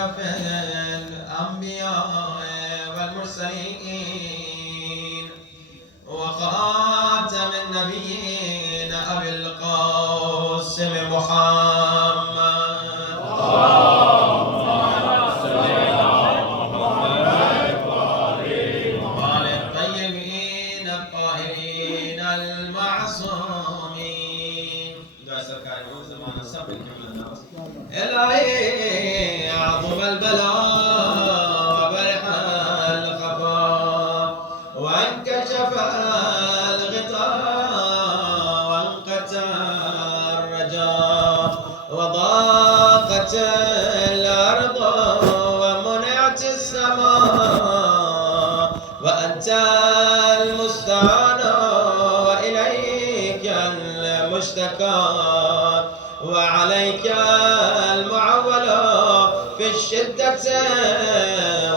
أشرف الأنبياء والمرسلين وخاتم النبيين أبي القاسم محمد وآل الطيبين الطاهرين المعصومين. إلهي عظم البلاء وبرح الخفاء وانكشف الغطاء وانقطع الرجاء وضاقت الأرض ومنعت السماء وأنت المستعان وإليك المشتكى وعليك المعول في الشدة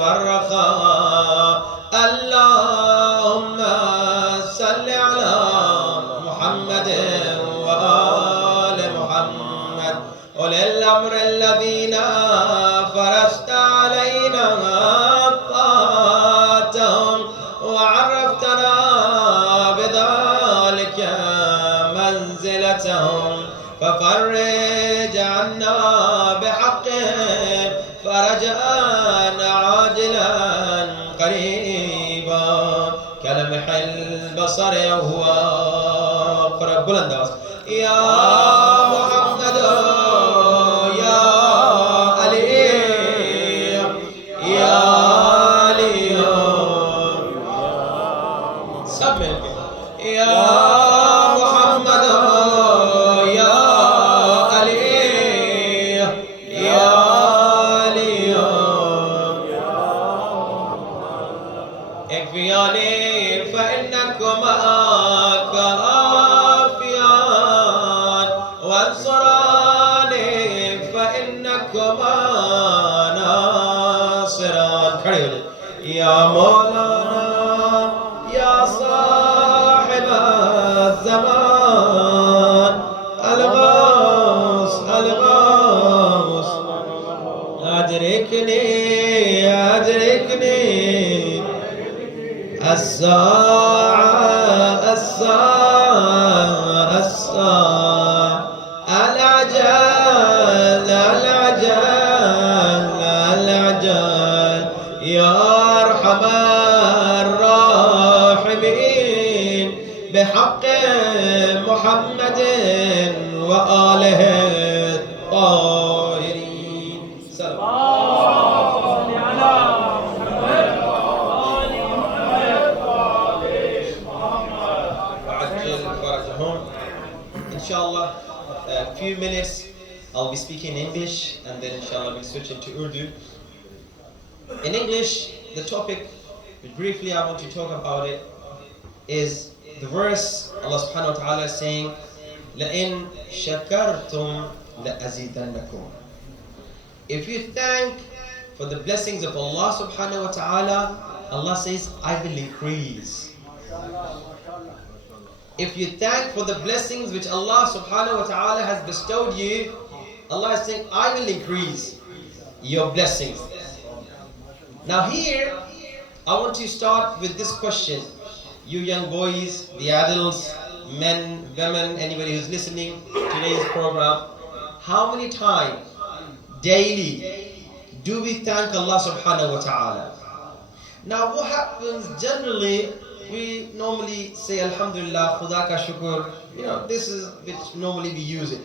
والرخاء. اللهم صل على محمد وآل محمد أولي الأمر الذين فرشت علينا طاعتهم وعرفتنا بذلك منزلتهم ففرج عنا بحقهم فرجا عاجلا قريبا كلمح البصر وهو قرب بلند يا محمد يا علي يا علي سب مل کے يا محمد يا علي يا علي اكفياني فإنكما كافيان وانصراني فإنكما ناصران. کھڑے ہو جائے. يا مولانا يا صاحب الزمان الغوث الغوث أدركني أدركني الساعة الساعة الساعة العجل العجل العجل يا أرحم الراحمين بحق محمد وآله الطاهرين. Inshallah, a few minutes I'll be speaking English and then inshallah we'll switch into Urdu. In English, the topic, which briefly I want to talk about it, is the verse Allah subhanahu wa ta'ala is saying, لَإِن شَكَرْتُمْ لَأَزِيدَنَّكُمْ. If you thank for the blessings of Allah subhanahu wa ta'ala, Allah says, I will increase. If you thank for the blessings which Allah subhanahu wa ta'ala has bestowed you, Allah is saying, I will increase your blessings. Now here, I want to start with this question. You young boys, the adults, men, women, anybody who's listening to today's program, how many times daily do we thank Allah subhanahu wa ta'ala? Now what happens generally, we normally say Alhamdulillah, Khuda ka shukr, this is which normally we use it.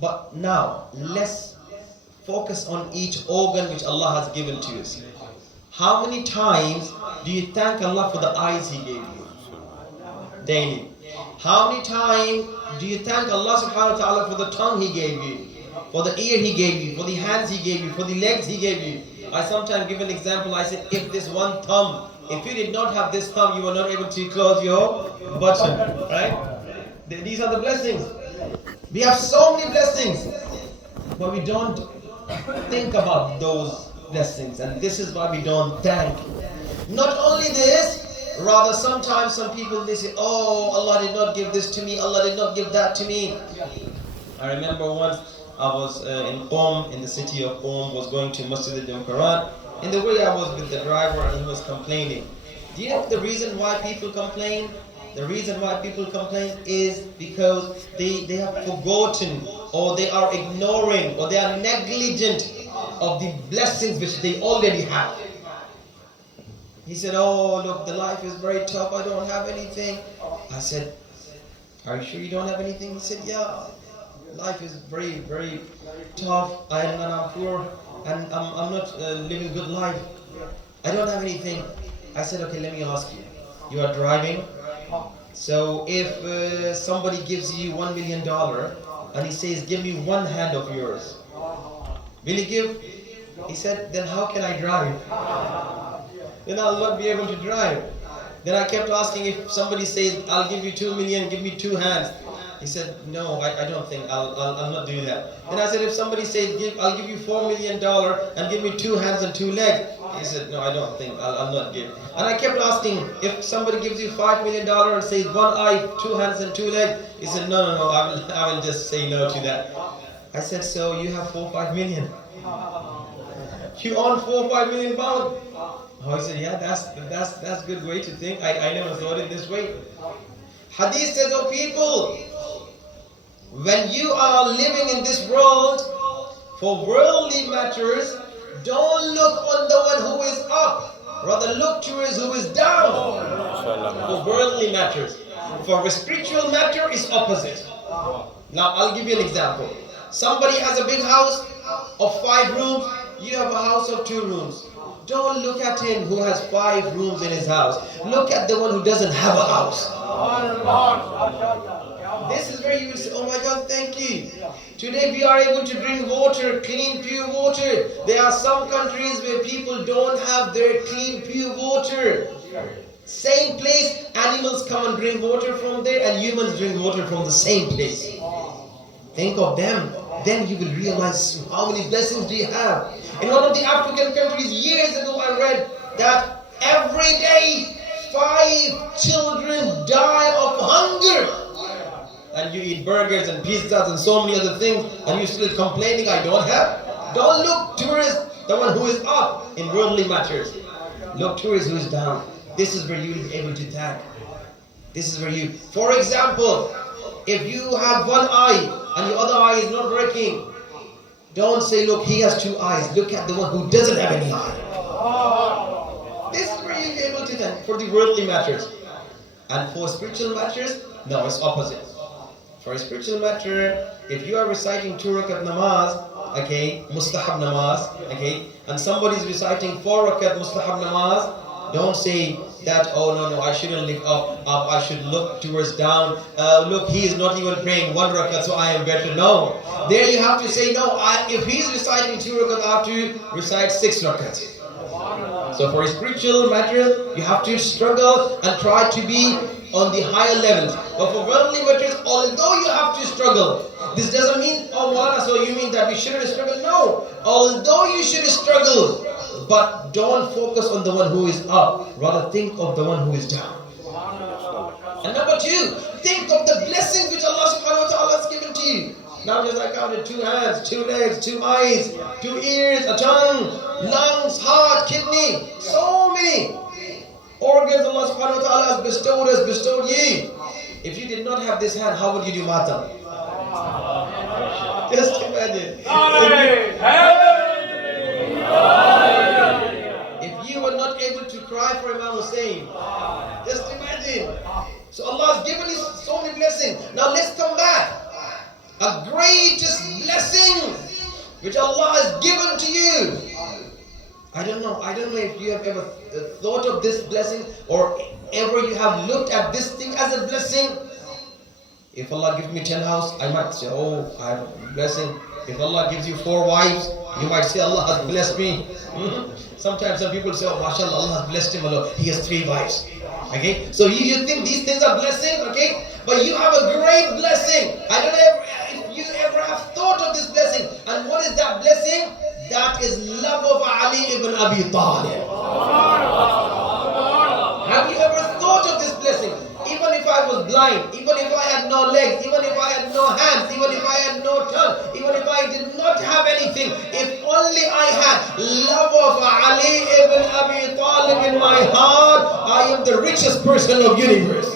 But now, let's focus on each organ which Allah has given to us. How many times do you thank Allah for the eyes He gave you? Daily. How many times do you thank Allah subhanahu wa ta'ala for the tongue He gave you? For the ear He gave you? For the hands He gave you? For the legs He gave you? I sometimes give an example, I said, if this one thumb, if you did not have this thumb, you were not able to close your button, right? These are the blessings. We have so many blessings, but we don't think about those blessings, and this is why we don't thank. Not only this, rather sometimes some people, they say, oh, Allah did not give this to me, Allah did not give that to me. I remember once I was in Qom, in the city of Qom, was going to Masjid al-Quran. In the way I was with the driver and he was complaining. Do you know the reason why people complain? The reason why people complain is because they have forgotten, or they are ignoring, or they are negligent of the blessings which they already have. He said, oh look, the life is very tough, I don't have anything. I said, are you sure you don't have anything? He said, yeah, life is very, very tough, and I'm poor, and I'm not living a good life. I don't have anything. I said, okay, let me ask you. You are driving. So if somebody gives you $1 million and he says, give me one hand of yours, will you give? He said, then how can I drive? Then I'll not be able to drive. Then I kept asking, if somebody says, I'll give you 2 million, give me 2 hands. He said, no, I don't think, I'll not do that. Then I said, if somebody says, I'll give you $4 million and give me 2 hands and 2 legs. He said, no, I don't think, I'll not give. And I kept asking, if somebody gives you $5 million and says 1 eye, 2 hands and 2 legs. He said, no, I will just say no to that. I said, so you have 4-5 million. You own 4-5 million pounds. Oh, he said, yeah, that's a good way to think. I never thought it this way. Hadith says, oh people, when you are living in this world, for worldly matters, don't look on the one who is up. Rather look towards who is down. For worldly matters. For a spiritual matter is opposite. Now I'll give you an example. Somebody has a big house of 5 rooms. You have a house of 2 rooms. Don't look at him who has 5 rooms in his house. Look at the one who doesn't have a house. This is where you will say, oh my God, thank you. Today we are able to drink water, clean, pure water. There are some countries where people don't have their clean, pure water. Same place, animals come and drink water from there, and humans drink water from the same place. Think of them. Then you will realize how many blessings do you have. In one of the African countries, years ago I read that every day 5 children die of hunger. And you eat burgers and pizzas and so many other things, and you're still complaining, I don't have. Don't look towards the one who is up in worldly matters. Look towards who is down. This is where you will be able to thank. This is where you, for example, if you have 1 eye and your other eye is not working, don't say, look, he has 2 eyes. Look at the one who doesn't have any eye. This is where you'll be able to thank for the worldly matters. And for spiritual matters, no, it's opposite. For a spiritual matter, if you are reciting 2 rakat namaz, okay, mustahab namaz, okay, and somebody is reciting 4 rakat mustahab namaz, don't say that, oh no, I shouldn't look up, I should look towards down. Look, he is not even praying 1 rakat, so I am better. No. There you have to say, no, if he is reciting 2 rakat, I have to recite 6 rakat. So for a spiritual matter, you have to struggle and try to be on the higher levels. But for worldly matters, although you have to struggle, this doesn't mean, oh Maulana, so you mean that we shouldn't struggle? No. Although you should struggle, but don't focus on the one who is up. Rather think of the one who is down. And number 2, think of the blessings which Allah subhanahu wa ta'ala has given to you. Now just I counted 2 hands, 2 legs, 2 eyes, 2 ears, a tongue, lungs, heart, kidney, so many organs Allah subhanahu wa ta'ala has bestowed you. If you did not have this hand, how would you do matam? Just imagine. If you were not able to cry for Imam Hussein, just imagine. So Allah has given you so many blessings. Now let's come back. A greatest blessing which Allah has given to you. I don't know if you have ever thought of this blessing, or ever you have looked at this thing as a blessing. If Allah gives me 10 houses, I might say, oh, I have a blessing. If Allah gives you 4 wives, you might say, Allah has blessed me. Sometimes some people say, oh, mashallah, Allah has blessed him alone. He has 3 wives. Okay, so you think these things are blessings, okay? But you have a great blessing. I don't know if you ever have thought of this blessing. And what is that blessing? That is love of Ali ibn Abi Talib. Have you ever thought of this blessing? Even if I was blind, even if I had no legs, even if I had no hands, even if I had no tongue, even if I did not have anything, if only I had love of Ali ibn Abi Talib in my heart, I am the richest person of universe.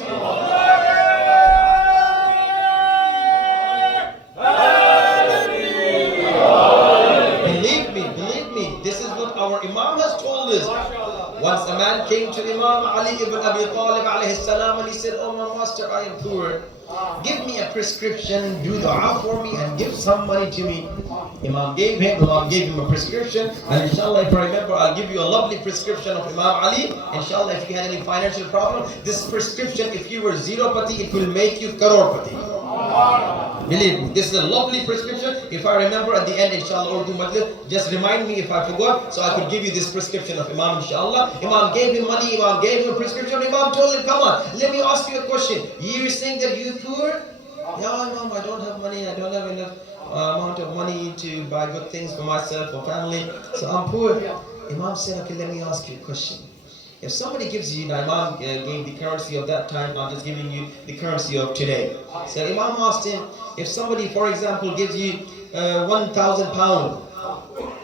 Believe me, this is what our Imam has told us. Once a man came to Imam Ali ibn Abi Talib alayhi salam and he said, "Oh my master, I am poor. Give me a prescription, do dua for me and give some money to me." Imam gave him a prescription, and inshallah if I remember I'll give you a lovely prescription of Imam Ali. Inshallah if you had any financial problem, this prescription, if you were zeropati, it will make you crorepati. Believe me, this is a lovely prescription. If I remember at the end, inshallah, Urdu Majlis, just remind me if I forgot, so I could give you this prescription of Imam, inshallah. Imam gave him money, Imam gave him a prescription. Imam told him, "Come on, let me ask you a question. You're saying that you're poor?" "Yeah, Imam, I don't have money. I don't have enough amount of money to buy good things for myself or family, so I'm poor." Imam said, "Okay, let me ask you a question. If somebody gives you," now Imam gave the currency of that time, I'm just giving you the currency of today. So Imam asked him, if somebody, for example, gives you 1,000 pounds,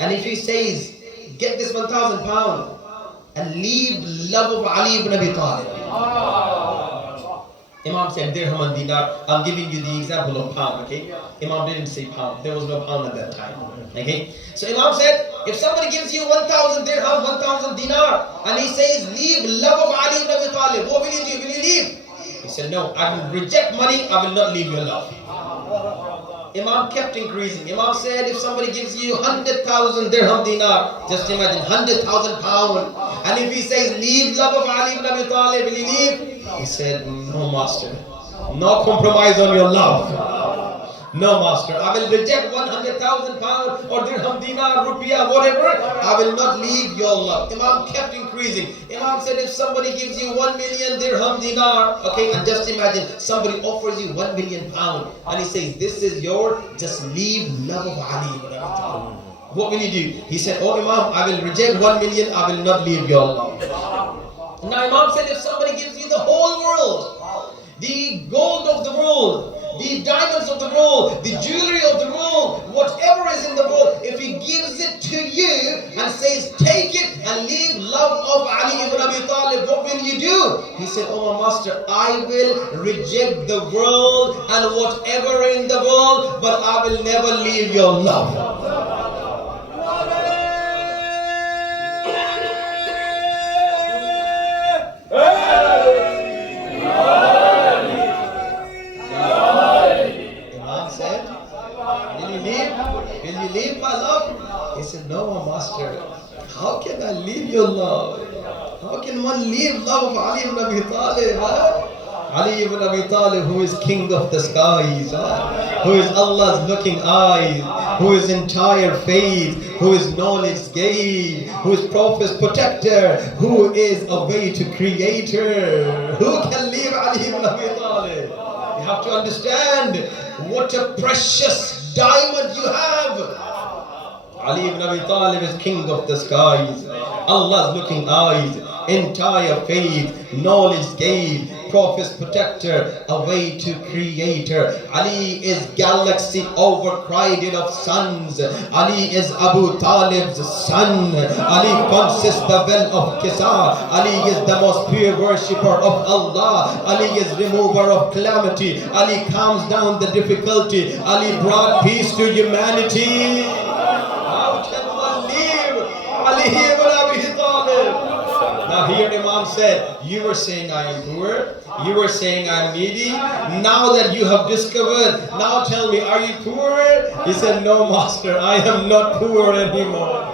and if he says, "Get this 1,000 pounds and leave love of Ali ibn Abi Talib." Imam said dirham and dinar. I'm giving you the example of pound, okay? Imam didn't say pound. There was no pound at that time, okay? So Imam said, if somebody gives you 1,000 dirham, 1,000 dinar, and he says, "Leave love of Ali ibn Abi Talib," what will you do? Will you leave? He said, "No, I will reject money. I will not leave your love." Imam kept increasing. Imam said, if somebody gives you 100,000 dirham dinar, just imagine 100,000 pounds, and if he says, "Leave love of Ali ibn Abi Talib," will you leave? He said, "No, master. No compromise on your love. No, master. I will reject 100,000 pounds or dirham, dinar, rupiah, whatever. I will not leave your love." Imam kept increasing. Imam said, if somebody gives you 1 million dirham, dinar, okay, and just imagine somebody offers you 1 million pounds, and he says, "This is yours. Just leave love of Ali." What will you do? He said, "Oh Imam, I will reject 1 million. I will not leave your love." Now Imam said, if somebody gives you the whole world, the gold of the world, the diamonds of the world, the jewelry of the world, whatever is in the world, if he gives it to you and says, "Take it and leave love of Ali ibn Abi Talib," what will you do? He said, "Oh my master, I will reject the world and whatever in the world, but I will never leave your love." Will you leave my love? He said, "No, master. How can I leave your love? How can one leave love of Ali ibn Abi Talib? Ali ibn Abi Talib, who is king of the skies, who is Allah's looking eyes, who is entire faith, who is knowledge gave, who is prophet's protector, who is a way to creator. Who can leave Ali ibn Abi Talib?" You have to understand what a precious diamond you have. Ali ibn Abi Talib is king of the skies, Allah's looking eyes, entire faith, knowledge gave, prophet's protector, a way to creator. Ali is galaxy overcrowded of suns. Ali is Abu Talib's son. Ali consists the well of Kisa. Ali is the most pure worshipper of Allah. Ali is remover of calamity. Ali calms down the difficulty. Ali brought peace to humanity. How can one leave Ali ibn Abi Talib? Now here Imam said, you were saying I am poor, you were saying I am needy. Now that you have discovered, now tell me, are you poor? He said, no master, I am not poor anymore.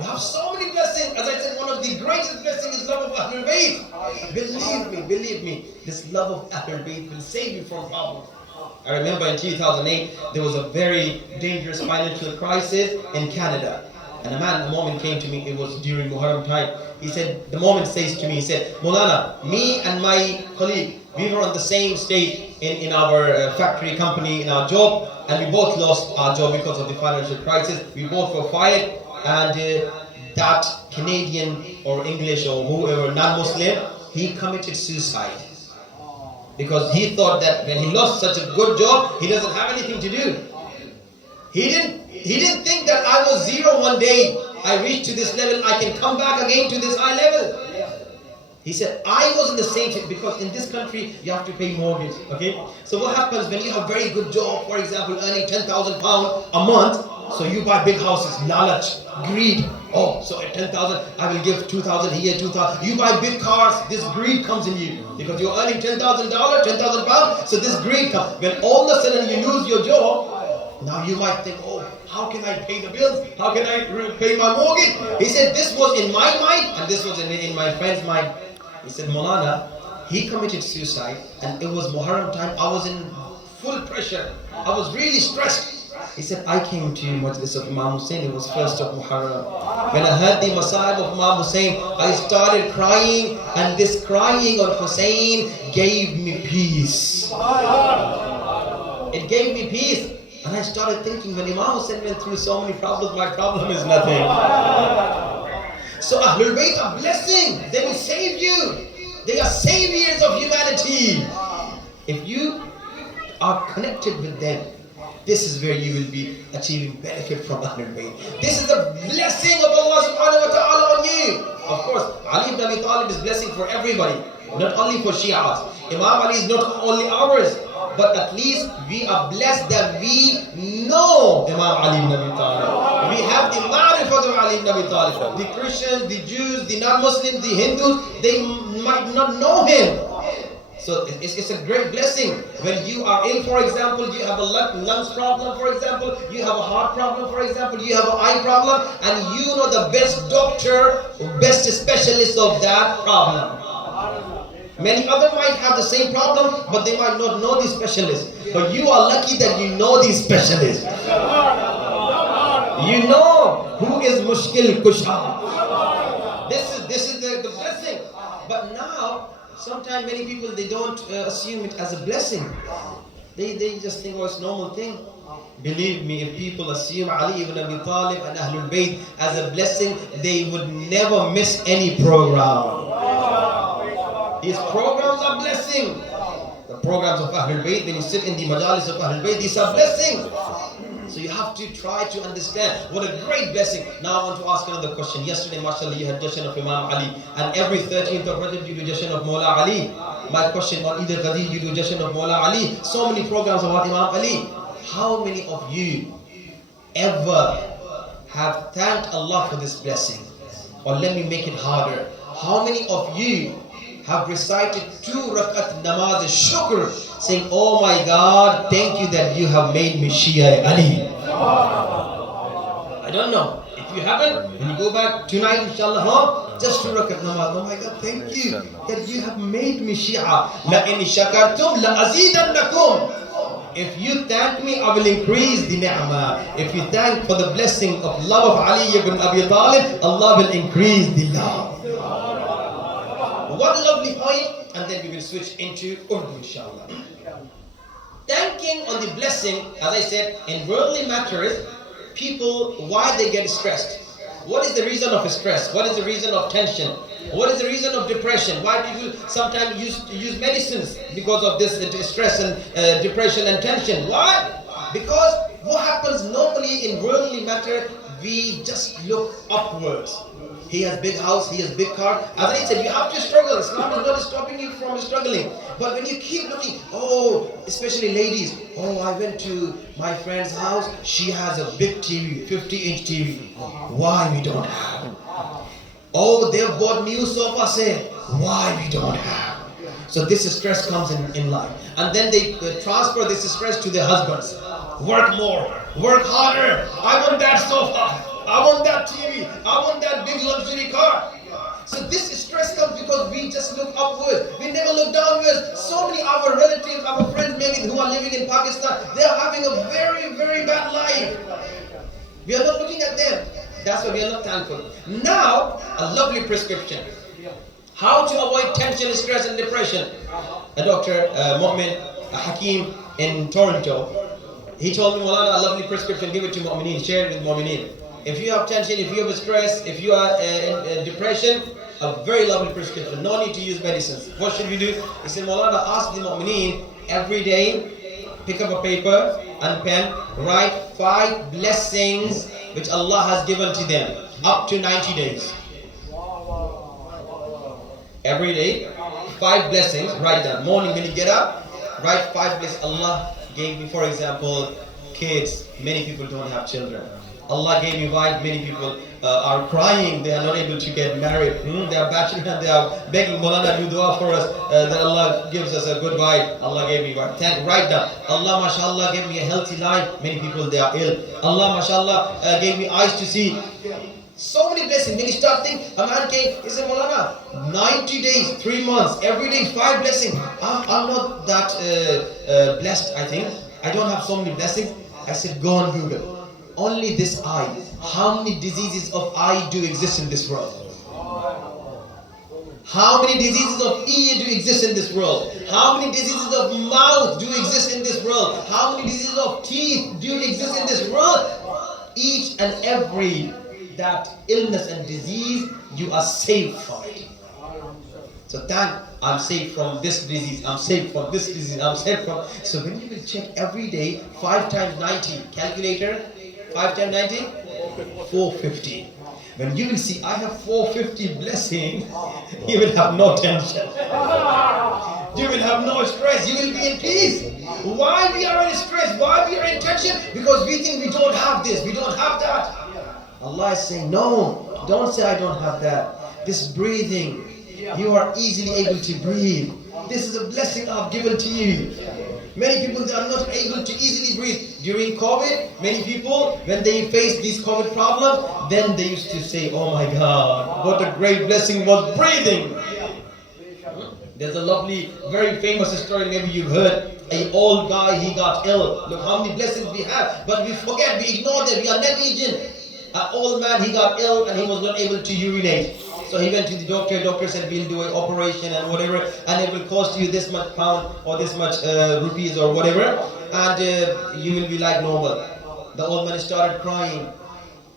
You have so many blessings. As I said, one of the greatest blessings is love of Ahlul Bayt. Believe me, this love of Ahlul Bayt will save you from problems. I remember in 2008, there was a very dangerous financial crisis in Canada. And a moment came to me, it was during Muharram time. He said, the moment says to me, he said, Maulana, me and my colleague, we were on the same stage in our factory company, in our job, and we both lost our job because of the financial crisis. We both were fired, and that Canadian or English or whoever, non-Muslim, he committed suicide. Because he thought that when he lost such a good job, he doesn't have anything to do. He didn't think that I was zero one day. I reached to this level, I can come back again to this high level. He said, I was in the same thing, because in this country, you have to pay mortgage, okay? So what happens when you have a very good job, for example, earning £10,000 a month, so you buy big houses, lalach, greed. Oh, so at 10,000, I will give 2,000 here, 2,000. You buy big cars, this greed comes in you. Because you're earning $10,000, 10,000 pounds, so this greed comes. When all of a sudden you lose your job, now you might think, oh, how can I pay the bills? How can I pay my mortgage? He said, this was in my mind, and this was in my friend's mind. He said, Maulana, he committed suicide, and it was Muharram time. I was in full pressure. I was really stressed. He said, I came to Majlis of Imam Hussein. It was 1st of Muharram. When I heard the Masa'ib of Imam Hussein, I started crying, and this crying on Hussein gave me peace. It gave me peace. And I started thinking, when Imam Hussein went through so many problems, my problem is nothing. So Ahlul Bayt are blessing. They will save you. They are saviors of humanity. If you are connected with them, this is where you will be achieving benefit from Ahlul Bayt. This is the blessing of Allah subhanahu wa ta'ala on you. Of course, Ali ibn Abi Talib is blessing for everybody, not only for Shi'as. Imam Ali is not only ours, but at least we are blessed that we know Imam Ali ibn Abi Talib. We have the ma'rifat of Ali ibn Abi Talib. The Christians, the Jews, the non-Muslims, the Hindus, they might not know him. So it's a great blessing. When you are ill, for example, you have a lungs problem, for example, you have a heart problem, for example, you have an eye problem, and you know the best doctor, best specialist of that problem. Many others might have the same problem, but they might not know the specialist. But you are lucky that you know the specialist. You know who is Mushkil Kusha. This is the blessing. But now, sometimes many people, they don't assume it as a blessing. They just think, oh, it's a normal thing. Believe me, if people assume Ali ibn Abi Talib and Ahlul Bayt as a blessing, they would never miss any program. These programs are blessing. The programs of Ahlul Bayt, when you sit in the majalis of Ahlul Bayt, these are blessings. So you have to try to understand what a great blessing. Now I want to ask another question. Yesterday, mashallah, you had Jashan of Imam Ali, and every 13th of Rajab you do Jashan of Mawla Ali. My question, on Eid al-Ghadir you do Jashan of Mawla Ali. So many programs about Imam Ali. How many of you ever have thanked Allah for this blessing? Or let me make it harder. How many of you have recited 2 rakat namaz shukr, saying, oh my God, thank you that you have made me Shia Ali? I don't know. If you haven't, when you go back tonight, inshallah, just 2 rakat namaz. Oh my God, thank you that you have made me Shia. La in shakartum la azidannakum. If you thank me, I will increase the ni'mah. If you thank for the blessing of love of Ali ibn Abi Talib, Allah will increase the love. One lovely point, and then we will switch into Urdu, inshallah. Thanking on the blessing, as I said, in worldly matters, people, why they get stressed? What is the reason of stress? What is the reason of tension? What is the reason of depression? Why people sometimes use medicines because of this stress and depression and tension? Why? Because what happens normally in worldly matter, we just look upwards. He has big house, he has big car. As I said, you have to struggle. Islam is not stopping you from struggling. But when you keep looking, oh, especially ladies, oh, I went to my friend's house, she has a big TV, 50-inch TV. Why we don't have? Oh, they've bought new sofa set. Why we don't have? So this stress comes in life. And then they transfer this stress to their husbands. Work more, work harder. I want that sofa. I want that TV. I want that big luxury car. So this stress comes because we just look upwards. We never look downwards. So many of our relatives, our friends maybe who are living in Pakistan, they are having a very, very bad life. We are not looking at them. That's why we are not thankful. Now, a lovely prescription. How to avoid tension, stress and depression. A doctor, Mu'min Hakim in Toronto, he told me, Maulana, a lovely prescription, give it to Mu'mineen, share it with Mu'mineen. If you have tension, if you have stress, if you are in depression, a very lovely prescription. No need to use medicines. What should we do? He said, Maulana, ask the mu'mineen every day, pick up a paper and pen, write 5 blessings which Allah has given to them up to 90 days. Every day, 5 blessings, write down. Morning when you get up, write 5 blessings Allah gave me. For example, kids. Many people don't have children. Allah gave me wife. Many people are crying. They are not able to get married. They are bachelor and they are begging, Maulana, do dua for us that Allah gives us a good wife. Allah gave me wife. Write down. Allah, mashallah, gave me a healthy life. Many people, they are ill. Allah, mashallah, gave me eyes to see. So many blessings. When you start thinking, a man came, he said, Maulana, 90 days, 3 months, every day 5 blessings. I'm not that blessed, I think. I don't have so many blessings. I said, go on Google. Only this eye. How many diseases of eye do exist in this world? How many diseases of ear do exist in this world? How many diseases of mouth do exist in this world? How many diseases of teeth do exist in this world? Each and every that illness and disease, you are saved from it. So I'm saved from this disease, I'm saved from this disease, I'm saved from. So when you will check every day, 5 times 90, calculator, 5 times 90, 450. When you will see I have 450 blessings, you will have no tension. You will have no stress, you will be in peace. Why we are in stress? Why we are in tension? Because we think we don't have this, we don't have that. Allah is saying, no, don't say I don't have that. This breathing, you are easily able to breathe. This is a blessing I've given to you. Many people, they are not able to easily breathe. During COVID, many people, when they faced these COVID problems, then they used to say, oh my God, what a great blessing was breathing. There's a lovely, very famous story, maybe you've heard. An old guy, he got ill. Look how many blessings we have. But we forget, we ignore them, we are negligent. An old man, he got ill and he was not able to urinate. So he went to the doctor. Doctor said, we'll do an operation and whatever, and it will cost you this much pound or this much rupees or whatever, and you will be like normal. The old man started crying.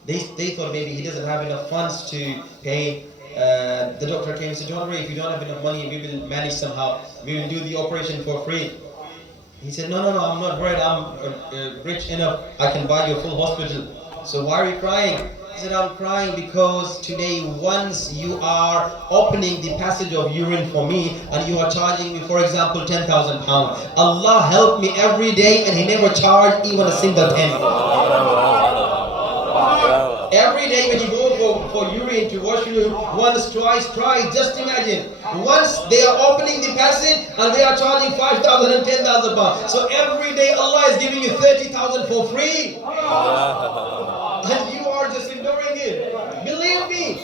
They thought maybe he doesn't have enough funds to pay. The doctor came and said, don't worry, if you don't have enough money, we will manage somehow. We will do the operation for free. He said, no, I'm not worried. I'm rich enough. I can buy you a full hospital. So why are you crying? He said, I'm crying because today, once you are opening the passage of urine for me and you are charging me, for example, 10,000 pounds. Allah helped me every day and He never charged even a single penny. Every day when you go for urine to washroom, once, twice, just imagine. Once they are opening the passage and they are charging 5,000 and 10,000 pounds. So every day Allah is giving you 30,000 for free. And you are just ignoring it. Believe me.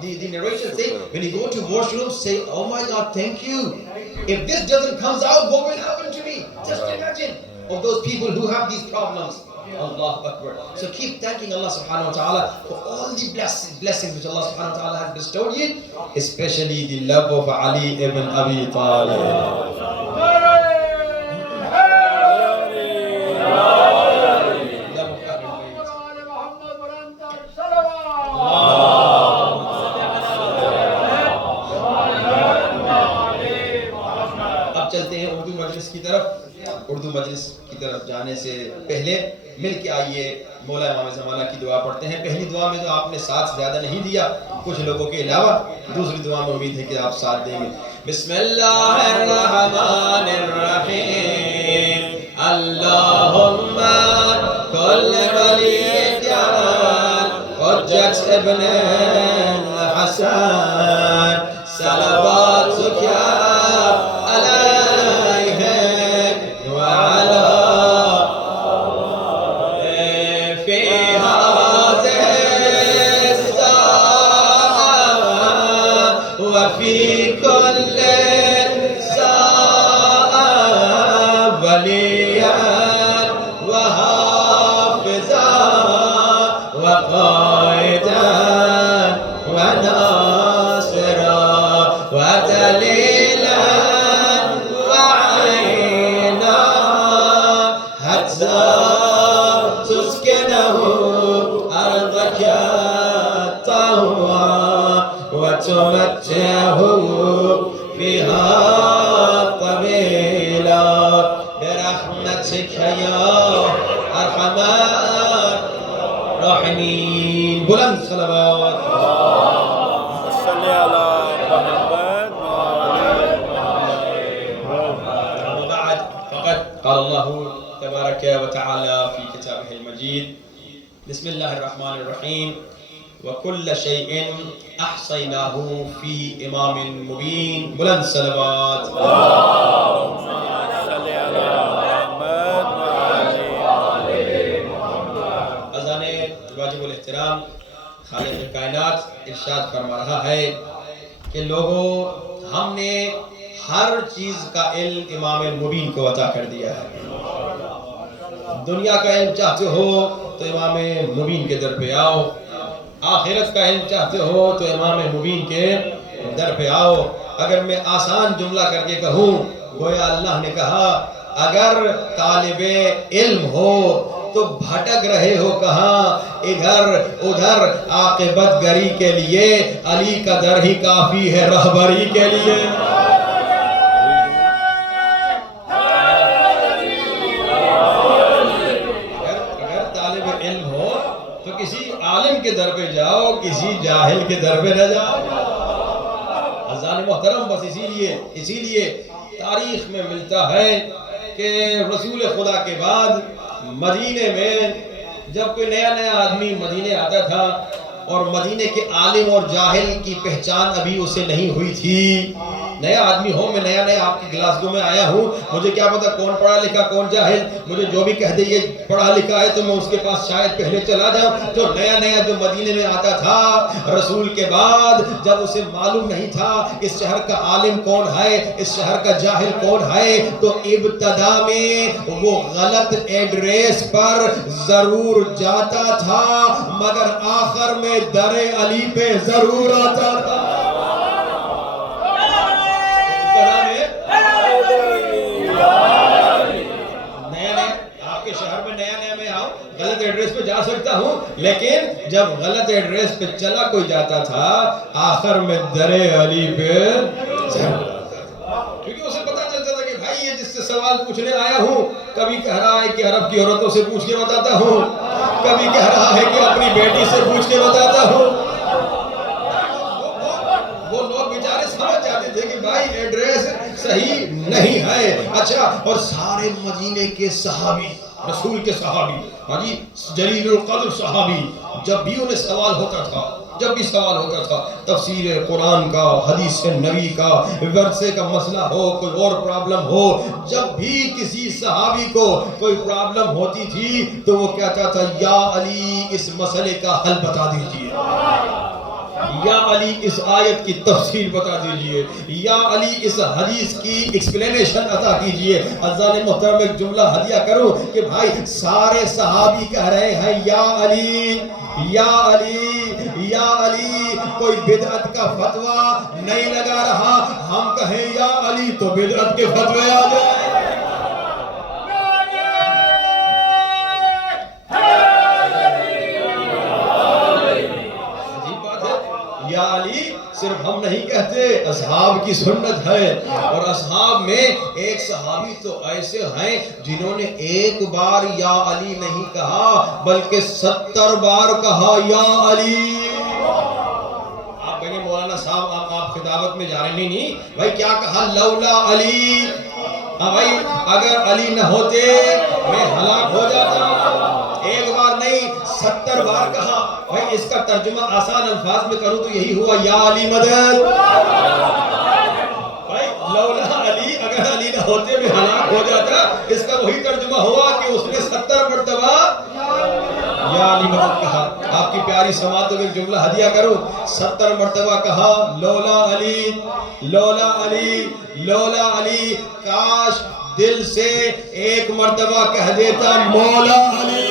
The narration says, when you go to washroom, say, oh my God, thank you. If this doesn't come out, what will happen to me? Just imagine of those people who have these problems. Allahu Akbar. So keep thanking Allah subhanahu wa ta'ala for all the blessings which Allah subhanahu wa ta'ala has bestowed you, especially the love of Ali ibn Abi Talib. Urdu مجلس کی طرف جانے سے پہلے مل کے آئیے مولا امام زمانہ کی دعا پڑھتے ہیں. پہلی دعا میں تو آپ نے ساتھ زیادہ نہیں دیا کچھ لوگوں کے علاوہ. دوسری دعا میں امید ہے کہ آپ ساتھ دیں گے. بسم اللہ الرحمن الرحیم. اللہم کل ولی جان حجت ابن حسن صلوات کیا وتمتعه بها طويلا برحمتك يا ارحم الراحمين. بلند صلوات. صلی علی محمد وبعد فقد قال الله تبارك وتعالى في كتابه المجيد بسم الله الرحمن الرحيم وكل شيء احصيناه في امام مبين. بلند صلوات. صلی علی محمد اذان واجب الاحترام خالق کائنات ارشاد فرما رہا ہے کہ لوگوں ہم نے ہر چیز کا علم امام مبین کو عطا کر دیا ہے. دنیا کا علم چاہتے ہو تو امام مبین کے در پہ آؤ، آخرت کا علم چاہتے ہو تو امام مبین کے در پہ آؤ. اگر میں آسان جملہ کر کے کہوں، گویا اللہ نے کہا اگر طالب علم ہو تو بھٹک رہے ہو کہاں، ادھر ادھر عاقبت گری کے لیے علی کا در ہی کافی ہے رہبری کے لیے. اگر طالب علم ہو تو کسی عالم کے در پہ جاؤ، کسی جاہل کے در پہ نہ جاؤ. اذان محترم بس اسی لیے تاریخ میں ملتا ہے کہ رسول خدا کے بعد مدینے میں جب کوئی نیا آدمی مدینے آتا تھا اور مدینے کے عالم اور جاہل کی پہچان ابھی اسے نہیں ہوئی تھی. نیا آدمی ہو، میں نیا آپ کی گلاسگو میں آیا ہوں، مجھے کیا پتا کون پڑھا لکھا کون جاہل، مجھے جو بھی کہہ دے یہ پڑھا لکھا ہے تو میں اس کے پاس شاید پہلے چلا جاؤں. جو نیا جو مدینے میں آتا تھا رسول کے بعد، جب اسے معلوم نہیں تھا اس شہر کا عالم کون ہے، اس شہر کا جاہل کون ہے، تو ابتدا میں وہ غلط ایڈریس پر ضرور جاتا تھا مگر آخر میں در علی پہ ضرور آتا تھا. آپ کے شہر میں نیا میں آؤں، غلط ایڈریس پہ جا سکتا ہوں، لیکن جب غلط ایڈریس پہ چلا کوئی جاتا تھا آخر میں در علی پہ کیونکہ اسے پتا چلتا تھا کہ بھائی یہ جس سے سوال پوچھنے آیا ہوں کبھی کہہ رہا ہے کہ عرب کی عورتوں سے پوچھ کے بتاتا ہوں، کبھی کہہ رہا ہے کہ اپنی بیٹی سے پوچھ کے بتاتا ہوں. وہ لوگ بیچارے سمجھ جاتے تھے کہ بھائی ایڈریس صحیح نہیں ہے. اچھا، اور سارے مدینے کے صحابی، رسول کے صحابی، جلیل القدر صحابی، جب بھی انہیں سوال ہوتا تھا تفسیر قرآن کا، حدیث نبی کا، ورثے کا مسئلہ ہو، کوئی اور پرابلم ہو، جب بھی کسی صحابی کو کوئی پرابلم ہوتی تھی تو وہ کہتا تھا یا علی اس مسئلے کا حل بتا دیجئے، یا علی اس آیت کی تفسیر بتا دیجئے، یا علی اس حدیث کی ایکسپلینیشن عطا کیجئے. عزیزان محترم ایک جملہ ہدیہ کروں کہ بھائی سارے صحابی کہہ رہے ہیں یا علی یا علی یا علی، کوئی بدعت کا فتویٰ نہیں لگا رہا. ہم کہیں یا علی تو بدعت کے فتوے آ جائیں. یا علی صرف ہم نہیں کہتے، اصحاب کی سنت ہے. اور اصحاب میں ایک صحابی تو ایسے ہیں جنہوں نے ایک بار یا علی نہیں کہا بلکہ 70 بار کہا یا علی. آپ کہیں مولانا صاحب آپ خطابت میں جا رہے نہیں بھائی کیا کہا لولا علی. بھائی اگر علی نہ ہوتے میں ہلاک ہو جاتا. ایک بار نہیں 70 بار کہا. بھائی اس کا ترجمہ آسان الفاظ میں کروں تو یہی ہوا یا علی مدد. بھائی لولا علی، اگر علی نہ ہوتے میں ہلاک ہو جاتا. اس کا وہی ترجمہ ہوا کہ اس نے 70 مرتبہ یا علی مدد کہا. آپ کی پیاری سماعتوں میں ایک جملہ ہدیہ کروں. 70 مرتبہ کہا لولا علی لولا علی لولا علی. کاش دل سے ایک مرتبہ کہہ دیتا مولا علی.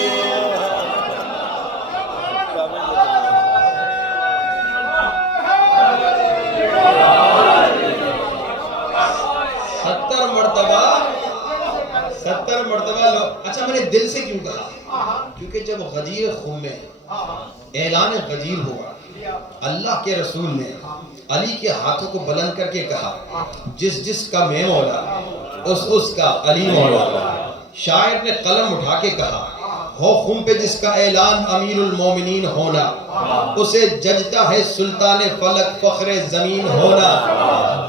70 مرتبہ اچھا میں نے دل سے کیوں کہا؟ کیونکہ جب غدیر خم میں اعلان غدیر ہوا، اللہ کے رسول نے علی کے ہاتھوں کو بلند کر کے کہا جس جس کا میں مولا اس کا علی مولا. شاعر نے قلم اٹھا کے کہا ہو خم پہ جس کا اعلان امیر المومنین ہونا اسے ججتا ہے سلطان فلک فخر زمین ہونا.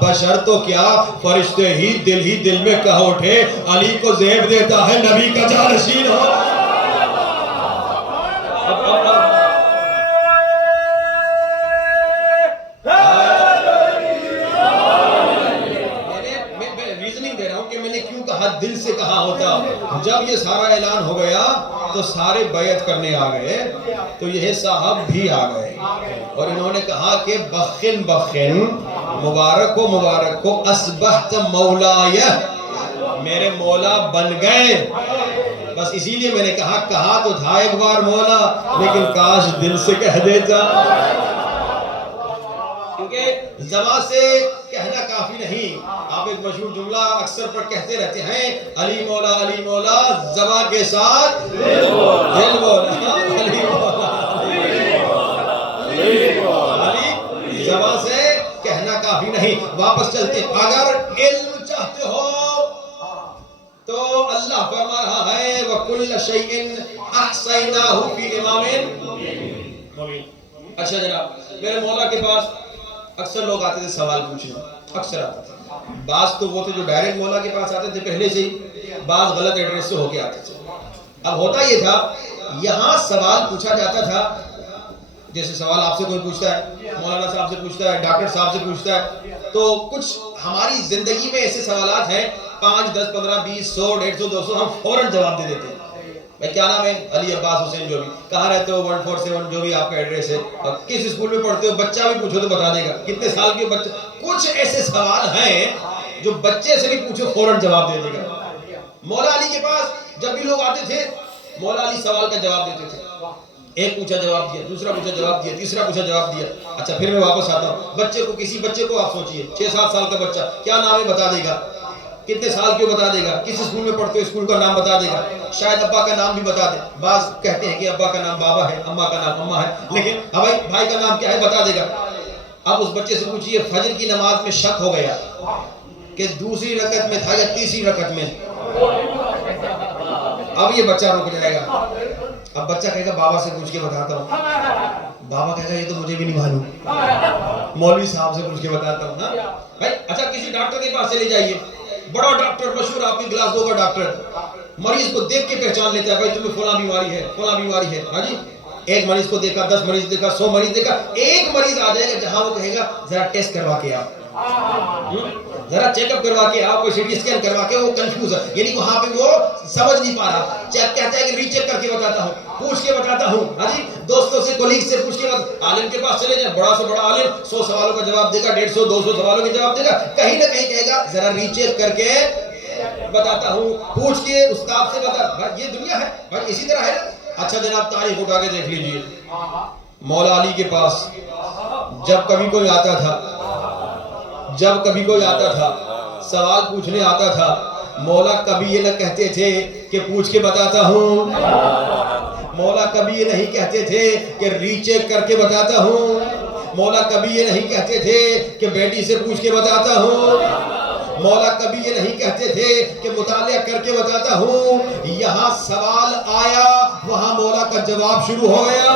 بشر تو کیا فرشتے ہی دل میں کہہ اٹھے علی کو زیب دیتا ہے نبی کا جانشین ہو. دل سے کہا ہوتا. جب یہ سارا اعلان ہو گیا تو سارے بیعت کرنے آ گئے تو یہ صاحب بھی آ گئے اور انہوں نے کہا کہ بخن بخن مبارک ہو اصبحت مولاي میرے مولا بن گئے. بس اسی لیے میں نے کہا تو تھا ایک بار مولا لیکن کاش دل سے کہہ دیتا. کیونکہ زبان سے کہنا کافی نہیں. آپ ایک مشہور جملہ اکثر پر کہتے رہتے ہیں علی مولا زبان کے ساتھ دل بولا. علی زبان سے کہنا کافی نہیں. واپس چلتے اگر علم چاہتے ہو تو اللہ فرما رہا ہے وَكُلَّ شَيْءٍ أَحْصَيْنَاهُ فِي إِمَامٍ مبین. اچھا جناب میرے مولا کے پاس اکثر لوگ آتے تھے سوال پوچھنے. اکثر آتے تھے. بعض تو وہ تھے جو ڈائریکٹ مولا کے پاس آتے تھے پہلے سے ہی, بعض غلط ایڈریس سے ہو کے آتے تھے. اب ہوتا یہ تھا یہاں سوال پوچھا جاتا تھا جیسے سوال آپ سے کوئی پوچھتا ہے, مولانا صاحب سے پوچھتا ہے, ڈاکٹر صاحب سے پوچھتا ہے, تو کچھ ہماری زندگی میں ایسے سوالات ہیں 5 10 15 20 100 150 200 ہم فوراً جواب دے دیتے ہیں. بھائی کیا نام ہے؟ علی عباس حسین جو بھی. کہاں رہتے ہو؟ 147 جو بھی آپ کا ایڈریس ہے. اور کس اسکول میں پڑھتے ہو؟ بچہ بھی پوچھو تو بتا دے گا. کتنے سال کے بچہ. کچھ ایسے سوال ہیں جو بچے سے بھی پوچھو فوراً جواب دے دے گا. مولا علی کے پاس جب بھی لوگ آتے تھے مولا علی سوال کا جواب دیتے تھے. ایک پوچھا جواب دیا, دوسرا پوچھا جواب دیا, تیسرا پوچھا جواب دیا. اچھا پھر میں واپس آتا ہوں. کسی بچے کو آپ سوچئے 6-7 سال کا بچہ کیا نام ہے بتا دے گا, کتنے سال کیوں بتا دے گا, کس اسکول میں پڑھتے ہو اسکول کا نام بتا دے گا, شاید ابا کا نام بھی بتا دے. بعض کہتے ہیں کہ ابا کا نام بابا ہے, اماں کا نام اماں ہے, لیکن بھائی کا نام کیا ہے بتا دے گا. اب اس بچے سے پوچھئے فجر کی نماز میں شک ہو گیا کہ دوسری رکعت میں تھا یا تیسری رکعت میں. اب یہ بچہ رک جائے گا. اب بچہ کہے گا بابا سے پوچھ کے بتاتا ہوں. بابا کہے گا یہ تو مجھے بھی نہیں معلوم, مولوی صاحب سے پوچھ کے بتاتا ہوں. بھائی اچھا کسی ڈاکٹر کے پاس چلے جائیے, بڑا ڈاکٹر مشہور آپ کی گلاس 2 کا ڈاکٹر, مریض کو دیکھ کے پہچان لیتا ہے بھائی تمہیں فلاں بیماری ہے. ہاں جی, ایک مریض کو دیکھا, 10 مریض دیکھا, 100 مریض دیکھا, ایک مریض آ جائے گا جہاں وہ کہے گا ذرا ٹیسٹ کروا کے آپ, ذرا چیک اپ کروا کے آپ, کوئی سی ٹی اسکین کروا کے. وہ کنفیوز ہے, یعنی وہاں پہ وہ سمجھ نہیں پا رہا. چیک کہتا ہے کہ ری چیک کر کے بتاتا ہوں, پوچھ کے بتاتا ہوں. ہاں جی, دوستوں سے کولیگ سے پوچھ کے عالم کے پاس چلے جائیں, بڑا سے بڑا عالم 100 سوالوں کا جواب دے گا, 150 200 سوالوں کا جواب دے گا. کہیں نہ کہیں کہے گا ذرا ری چیک کر کے بتاتا ہوں, پوچھ کے استاد سے بتا. بھائی یہ دنیا ہے, بھائی اسی طرح ہے. اچھا جناب تاریخ اٹھا کے دیکھ لیجئے, مولا علی کے پاس جب کبھی کوئی آتا تھا سوال پوچھنے آتا تھا, مولا کبھی یہ نہ کہتے تھے کہ پوچھ کے بتاتا ہوں, مولا کبھی یہ نہیں کہتے تھے کہ ری چیک کر کے بتاتا ہوں, مولا کبھی یہ نہیں کہتے تھے کہ بیٹی سے پوچھ کے بتاتا ہوں, مولا کبھی یہ نہیں کہتے تھے کہ مطالعہ کر کے بتاتا ہوں. یہاں سوال آیا وہاں مولا کا جواب شروع ہو گیا.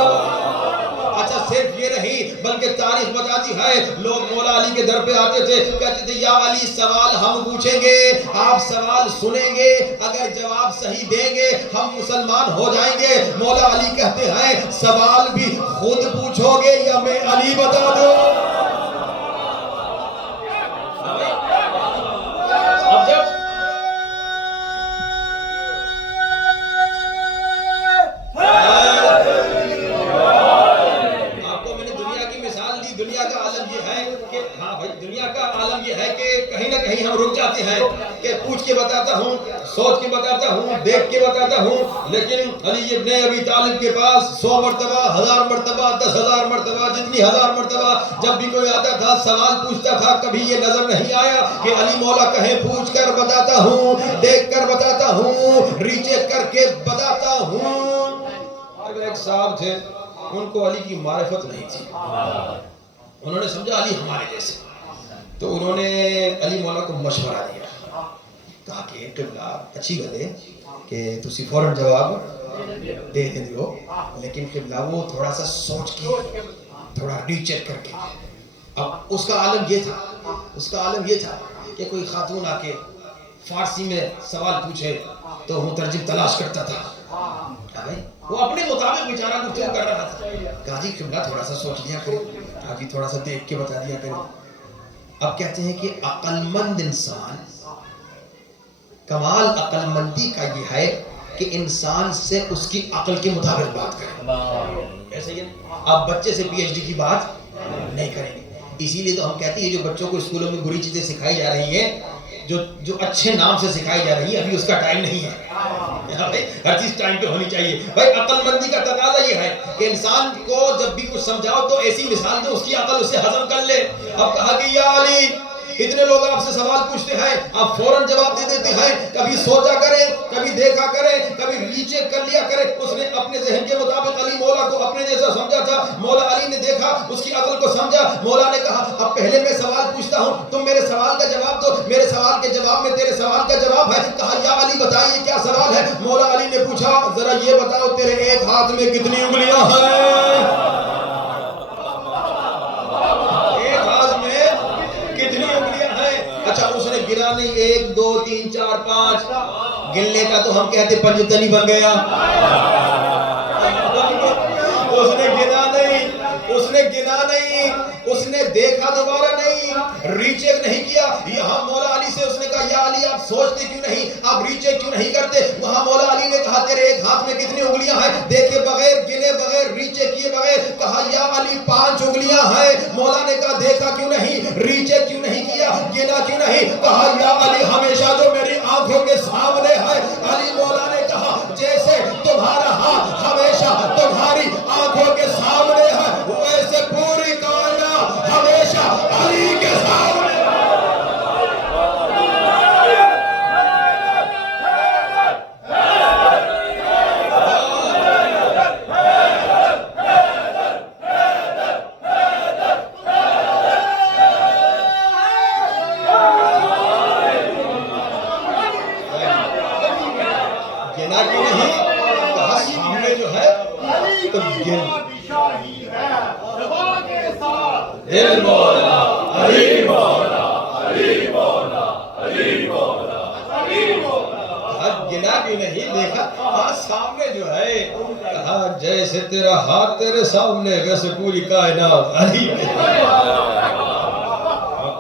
اچھا صرف یہ نہیں بلکہ تاریخ بتاتی ہے لوگ مولا علی کے در پہ آتے تھے, کہتے تھے یا علی سوال ہم پوچھیں گے, آپ سوال سنیں گے, اگر جواب صحیح دیں گے ہم مسلمان ہو جائیں گے. مولا علی کہتے ہیں سوال بھی خود پوچھو گے یا میں علی بتا دوں. کہ پوچھ کے بتاتا ہوں, سوچ کے بتاتا ہوں, دیکھ کے بتاتا ہوں, لیکن علی ابن ابی طالب کے پاس 100 مرتبہ, 1000 مرتبہ, 10,000 مرتبہ, جتنی 1000 مرتبہ جب بھی کوئی آتا تھا سوال پوچھتا تھا, کبھی یہ نظر نہیں آیا کہ علی مولا کہیں پوچھ کر بتاتا ہوں, دیکھ کر بتاتا ہوں, ری چیک کر کے بتاتا ہوں. اگر ایک صاحب تھے ان کو علی کی معرفت نہیں تھی, انہوں نے سمجھا علی ہمارے جیسے. تو انہوں نے علی مولا کو مشورہ دیا, کہا کہ قبلہ اچھی گل ہے کہ تسی فوراً جواب دے دیو, لیکن قبلہ وہ تھوڑا سا سوچ کے, تھوڑا ری چیک کر کے. اب اس کا عالم یہ تھا کہ کوئی خاتون آ کے فارسی میں سوال پوچھے تو مترجم تلاش کرتا تھا. وہ اپنے مطابق بیچارہ گفتگو کر رہا تھا. کہا جی قبلہ تھوڑا سا سوچ لیا کرے, کہا جی تھوڑا سا دیکھ کے بتا دیا کرے. اب کہتے ہیں کہ عقل مند انسان, کمال عقل مندی کا یہ ہے کہ انسان سے اس کی عقل کے مطابق بات کرے. ایسے ہی آپ بچے سے پی ایچ ڈی کی بات نہیں کریں گے. اسی لیے تو ہم کہتے ہیں جو بچوں کو اسکولوں میں بری چیزیں سکھائی جا رہی ہیں, جو اچھے نام سے سکھائی جا رہی ہے, ابھی اس کا ٹائم نہیں ہے. ہر چیز ٹائم پہ ہونی چاہیے بھائی. عقل مندی کا تقاضا یہ ہے کہ انسان کو جب بھی کچھ سمجھاؤ تو ایسی مثال دو اس کی عقل اسے ہضم کر لے. اب کہا کہ یا علی, اتنے لوگ آپ سے سوال پوچھتے ہیں, آپ فوراً جواب دے دیتے ہیں, کبھی سوچا کریں, کبھی دیکھا کریں, کبھی ری چیک کر لیا کریں. اس نے اپنے ذہن کے مطابق علی مولا کو اپنے جیسا سمجھا تھا. مولا علی نے دیکھا, اس کی عقل کو سمجھا. مولا نے کہا اب پہلے میں سوال پوچھتا ہوں, تم میرے سوال کا جواب دو. میرے سوال کے جواب میں تیرے سوال کا جواب ہے. کہا یا علی بتائیے کیا سوال ہے. مولا علی نے پوچھا ذرا یہ بتاؤ تیرے ایک ہاتھ میں کتنی انگلیاں ہیں. اچھا اس نے گنا نہیں, 1 2 3 4 5, گننے کا تو ہم کہتے پنجتنی بن گیا. اس نے گنا نہیں, اس نے دیکھا دوبارہ نہیں, ری چیک نہیں کیا. یہاں مولا علی سے اس نے کہا یا علی آپ سوچتے کیوں نہیں, آپ ری چیک کیوں نہیں کرتے. وہاں مولا علی نے کہا تیرے ایک ہاتھ میں کتنی انگلیاں ہیں, دیکھے بغیر, گنے بغیر, ری چیک کیے بغیر. کہا یا علی 5 انگلیاں ہیں. مولا نے کہا دیکھا کیوں نہیں, ری چیک کیوں نہیں کیا, گنا کیوں نہیں. کہا یا علی ہمیشہ جو میری آنکھوں کے سامنے ہے. علی مولا نے کہا جیسے تمہارا ہاتھ ہمیشہ تمہاری آنکھوں کے سامنے ہے, ویسے پوری کائنات ہمیشہ علی کے سامنے. جیسے تیرا ہاتھ تیرے سامنے ویسے پوری کائنات علی.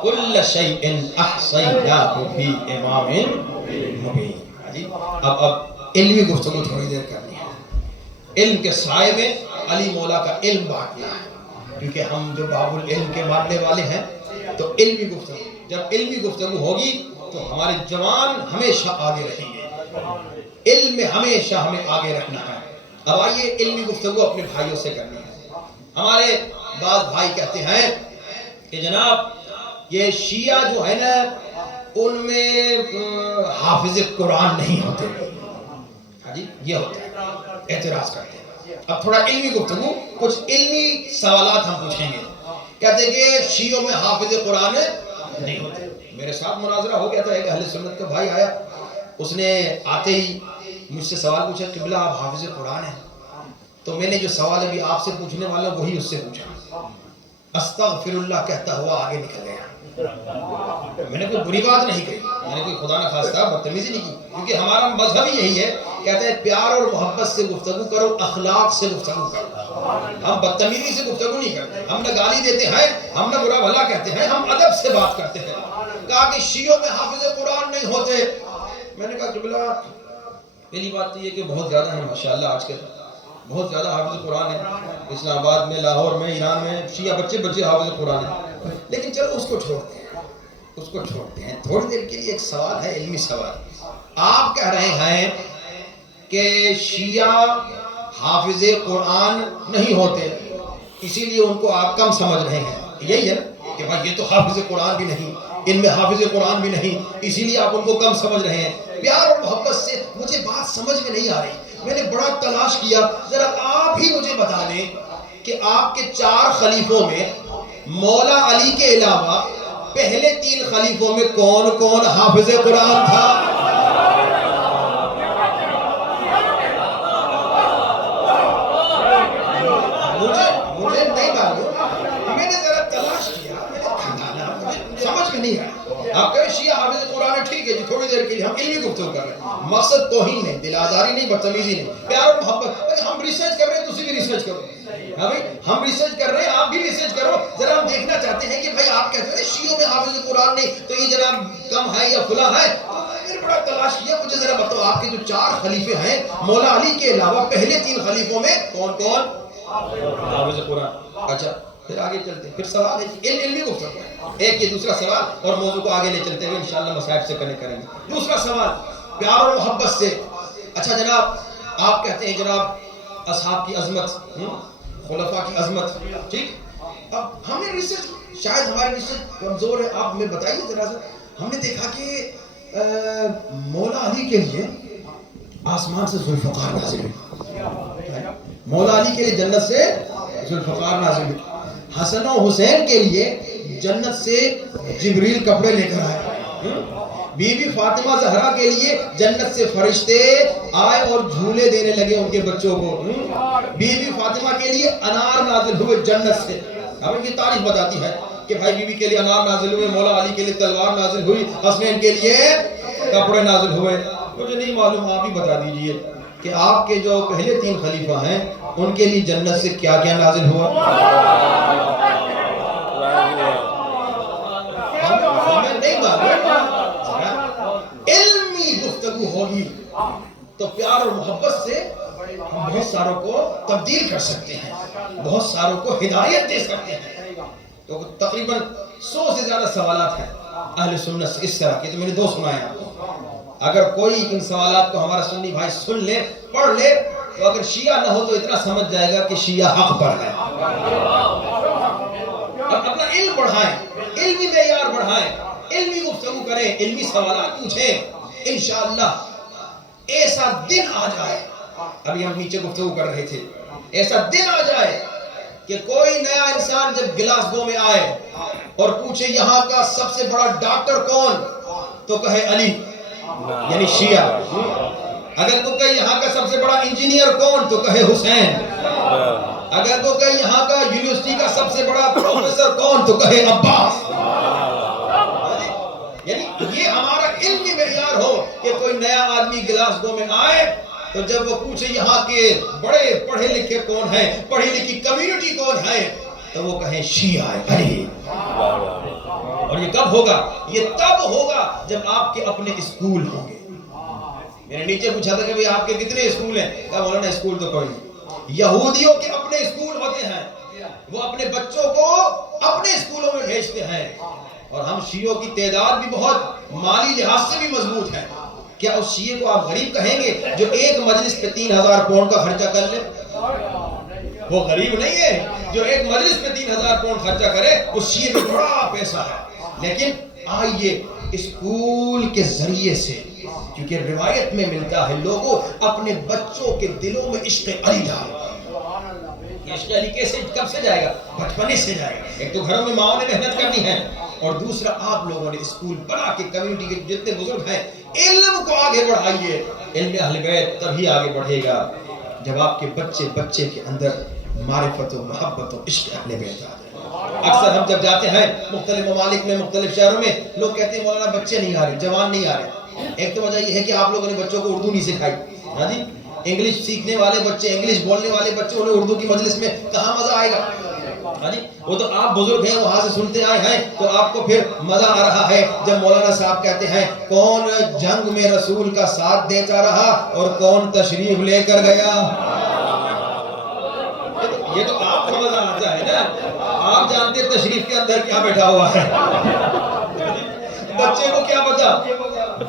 کل شیء احصیناہ فی امام مبین. اب علمی گفتگو تھوڑی دیر کرنی ہے. علم کے سائے میں علی مولا کا علم بانٹنا ہے, کیونکہ ہم جو باب العلم کے ماننے والے ہیں. تو علمی گفتگو, جب علمی گفتگو ہوگی تو ہمارے جوان ہمیشہ آگے رہیں گے. علم میں ہمیشہ ہمیں آگے رکھنا ہے. اب آئیے علمی گفتگو اپنے بھائیوں سے کرنی ہے. ہمارے بعض بھائی کہتے ہیں کہ جناب یہ شیعہ جو ہے نا ان میں حافظ قرآن نہیں ہوتے. ہاں جی یہ ہوتا ہے, اعتراض کرتے ہیں. اب تھوڑا علمی گفتگو, کچھ علمی سوالات ہم پوچھیں گے. کہتے ہیں کہ شیعوں میں حافظ قرآن نہیں ہوتے. میرے ساتھ مناظرہ ہو گیا تھا, ایک اہل سنت کا بھائی آیا, اس نے آتے ہی مجھ سے سوال پوچھا قبلہ آپ حافظ قرآن ہیں. تو میں نے جو سوال ابھی آپ سے پوچھنے والا وہی اس سے پوچھا. استغفر اللہ کہتا ہوا آگے نکل گیا. میں نے کوئی بری بات نہیں کہی, میں نے کوئی خدا نہ خواستہ بدتمیزی نہیں کی, کیونکہ ہمارا مذہب ہی یہی ہے, کہتے ہیں پیار اور محبت سے گفتگو کرو, اخلاق سے گفتگو کرو. ہم بدتمیزی سے گفتگو نہیں کرتے, ہم نہ گالی دیتے ہیں, ہم نہ برا بھلا کہتے ہیں, ہم ادب سے بات کرتے ہیں. کہا کہ شیعوں میں حافظ قرآن نہیں ہوتے. میں نے کہا قبلہ پہلی بات تو یہ کہ بہت زیادہ ہیں ماشاءاللہ, آج کے بہت زیادہ حافظ قرآن ہیں. اسلام آباد میں, لاہور میں, ایران میں شیعہ بچے حافظ قرآن ہیں. لیکن چلو اس کو چھوڑتے ہیں, تھوڑی دیر کے لیے ایک سوال ہے, علمی سوال. آپ کہہ رہے ہیں کہ شیعہ حافظ قرآن نہیں ہوتے, اسی لیے ان کو آپ کم سمجھ رہے ہیں. یہی ہے کہ بھائی یہ تو حافظ قرآن بھی نہیں, ان میں حافظ قرآن بھی نہیں, اسی لیے آپ ان کو کم سمجھ رہے ہیں. پیار اور محبت سے مجھے بات سمجھ میں نہیں آ رہی, میں نے بڑا تلاش کیا, ذرا آپ ہی مجھے بتا دیں کہ آپ کے 4 خلیفوں میں مولا علی کے علاوہ پہلے 3 خلیفوں میں کون کون حافظ قرآن تھا؟ مجھے نہیں معلوم، میں نے ذرا تلاش کیا، میں نے کھنگالا، مجھے سمجھ میں نہیں آیا۔ آپ کہیں شیعہ حافظ قرآن ہے، ٹھیک ہے جی، تھوڑی دیر کے لیے ہم علمی گفتگو کر رہے ہیں، مقصد توہین نہیں، دل آزاری نہیں، بدتمیزی نہیں، پیار اور محبت۔ ہم ریسرچ کر رہے ہیں، تسی بھی ریسرچ کرو، ہم ریسرچ کر رہے ہیں، آپ بھی ریسرچ کرو، ذرا ہم دیکھنا چاہتے ہیں کہ بھائی آپ کہتے ہیں شیعوں میں حافظ قرآن نہیں تو یہ جناب کم ہے یا فلاں ہے، تو میں نے بڑا تلاش کیا، مجھے ذرا بتاؤ آپ کے جو 4 خلیفے ہیں مولا علی کے علاوہ پہلے 3 خلیفوں میں کون کون حافظ قرآن؟ اچھا پھر آگے چلتے ہیں، پھر سوال ہے علمی گفتگو، ایک یہ دوسرا سوال اور موضوع کو آگے لے چلتے ہیں انشاءاللہ مصاحب سے کنیکٹ کریں گے۔ دوسرا سوال پیار اور محبت سے، اچھا جناب آپ کہتے ہیں جناب اصحاب کی عظمت، خلفاء کی عظمت، ٹھیک، اب ہم نے ریسرچ، شاید ہماری ریسرچ کمزور ہے، آپ ہمیں بتائیے ذرا سا۔ ہم نے دیکھا کہ مولا علی کے لیے آسمان سے ذوالفقار نازل ہوئی، مولا علی کے لیے جنت سے ذوالفقار نازل ہوئی، حسن و حسین کے لیے جنت سے جبریل کپڑے لے کر آئے، بی بی فاطمہ زہرا کے لیے جنت سے فرشتے آئے اور جھولے دینے لگے ان کے بچوں کو، بی بی فاطمہ کے لیے انار نازل ہوئے جنت سے۔ اب ان کی تاریخ بتاتی ہے کہ بھائی بی بی کے لیے انار نازل ہوئے، مولا علی کے لیے تلوار نازل ہوئی، حسنین کے لیے کپڑے نازل ہوئے۔ مجھے نہیں معلوم، آپ ہی بتا دیجئے کہ آپ کے جو پہلے 3 خلیفہ ہیں ان کے لیے جنت سے کیا کیا نازل ہوا؟ ہمیں نہیں معلوم، علمی گفتگو ہوگی تو پیار اور محبت سے ہم بہت ساروں کو تبدیل کر سکتے ہیں، بہت ساروں کو ہدایت دے سکتے ہیں۔ تو تقریباً 100 سے زیادہ سوالات ہیں اہل سنت سے اس طرح کے، تو میں نے 2 سنائے آپ کو۔ اگر کوئی ان سوالات کو ہمارا سنی بھائی سن لے، پڑھ لے، تو اگر شیعہ نہ ہو تو اتنا سمجھ جائے گا کہ شیعہ حق پر ہے۔ اپنا علم بڑھائیں، علمی معیار بڑھائیں، علمی گفتگو کریں، علمی سوالات پوچھیں، انشاءاللہ ایسا دن آ جائے، ابھی ہم نیچے گفتگو کر رہے تھے، ایسا دن آ جائے کہ کوئی نیا انسان جب گلاسگو میں آئے اور پوچھے یہاں کا سب سے بڑا ڈاکٹر کون، تو کہے علی، یعنی شیعہ۔ اگر تو کہے یہاں کا سب سے بڑا انجینئر کون، تو کہے حسین۔ اگر تو کہے یہاں کا یونیورسٹی کا سب سے بڑا پروفیسر کون، تو کہے عباس۔ یعنی یہ ہمارا علمی معیار ہو کہ کوئی نیا آدمی گلاسگو میں آئے تو جب وہ پوچھے یہاں کے بڑے پڑھے لکھے کون ہیں، پڑھی لکھی کمیونٹی کون ہے، تو وہ کہیں شیعہ علی۔ اور یہ کب ہوگا؟ یہ تب ہوگا جب آپ کے اپنے اسکول ہوں گے۔ میں نے نیچے پوچھا تھا کہ بھئی آپ کے کتنے اسکول ہیں؟ کہا مولانا اسکول تو کوئی نہیں۔ یہودیوں کے اپنے اسکول ہوتے ہیں، وہ اپنے بچوں کو اپنے اسکولوں میں بھیجتے ہیں، اور ہم شیعوں کی تعداد بھی بہت مالی لحاظ سے بھی مضبوط ہے۔ کیا اس شیعہ کو آپ غریب کہیں گے جو ایک مجلس پہ 3000 پاؤنڈ کا خرچہ کر لے؟ وہ غریب نہیں ہے جو ایک مجلس پہ 3000 پاؤنڈ خرچہ کرے، اس شیعہ میں بڑا پیسہ ہے۔ لیکن آئیے اسکول کے ذریعے سے، کیونکہ روایت میں ملتا ہے لوگوں اپنے بچوں کے دلوں میں عشق علی ڈالو۔ عشق علی کیسے کب سے جائے گا؟ بچپنے سے جائے گا۔ ایک تو گھروں میں ماؤں نے محنت کرنی ہے، اور دوسرا آپ لوگوں نے اسکول بنا کے کمیونٹی کے جتنے بزرگ ہیں علم کو آگے بڑھائیے۔ علم اہل بیت تبھی آگے بڑھے گا جب آپ کے بچے کے اندر معرفت و محبت و عشق اہل بیت آ جائے۔ اکثر ہم جب جاتے ہیں مختلف ممالک میں، مختلف شہروں میں، لوگ کہتے ہیں مولانا بچے نہیں آ رہے، جوان نہیں آ رہے۔ ایک تو وجہ یہ ہے کہ آپ لوگوں نے بچوں کو اردو نہیں سکھائی، ہاں جی، انگلش سیکھنے والے بچے، انگلش بولنے والے بچے، انہیں اردو کی مجلس میں کہاں مزہ آئے گا؟ ہاں جی، وہ تو آپ بزرگ ہیں، وہاں سے سنتے آئے ہیں، تو آپ کو پھر مزہ آ رہا ہے جب مولانا صاحب کہتے ہیں کون جنگ میں رسول کا ساتھ دیتا رہا اور کون تشریف لے کر گیا۔ یہ تو آپ کو مزہ آتا ہے نا، آپ جانتے تشریف کے اندر کیا بیٹھا ہوا ہے۔ بچے کو کیا پتا؟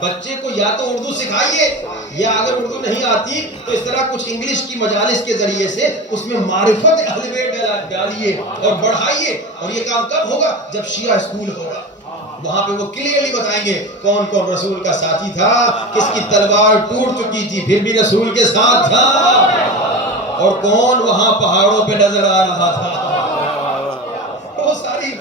بچے کو یا تو اردو سکھائیے، یا اگر اردو نہیں آتی تو اس طرح کچھ انگلش کی مجالس کے ذریعے سے اس میں معرفت اہل بیت ڈالیے اور بڑھائیے۔ اور یہ کام کب ہوگا؟ جب شیعہ اسکول ہوگا، وہاں پہ وہ کلیئرلی بتائیں گے کون کون رسول کا ساتھی تھا، کس کی تلوار ٹوٹ چکی تھی پھر بھی رسول کے ساتھ تھا، اور کون وہاں پہاڑوں پہ نظر آ رہا تھا۔ وہ ساری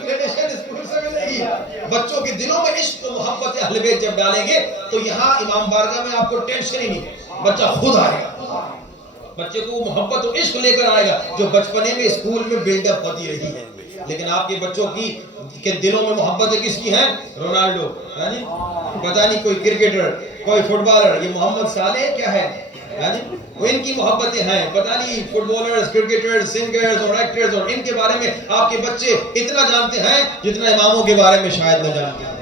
بچوں کے دلوں میں عشق و محبت اہل بیت جب ڈالیں گے تو یہاں امام بارگاہ میں آپ کو ٹینشن ہی نہیں، بچہ خود آئے گا، بچے کو محبت و عشق لے کر آئے گا جو بچپنے میں اسکول میں بلڈ اپ ہوتی رہی ہے۔ لیکن آپ کے بچوں کے دلوں میں محبتیں کس کی ہیں؟ رونالڈو، پتہ نہیں کوئی کرکٹر، کوئی فٹ بالر، یہ محمد صالح کیا ہے، وہ ان کی محبتیں ہیں، پتہ نہیں فٹ بالرز، کرکٹرز، سنگرز اور ایکٹرز، اور ان کے بارے میں آپ کے بچے اتنا جانتے ہیں جتنا اماموں کے بارے میں شاید نہ جانتے ہیں۔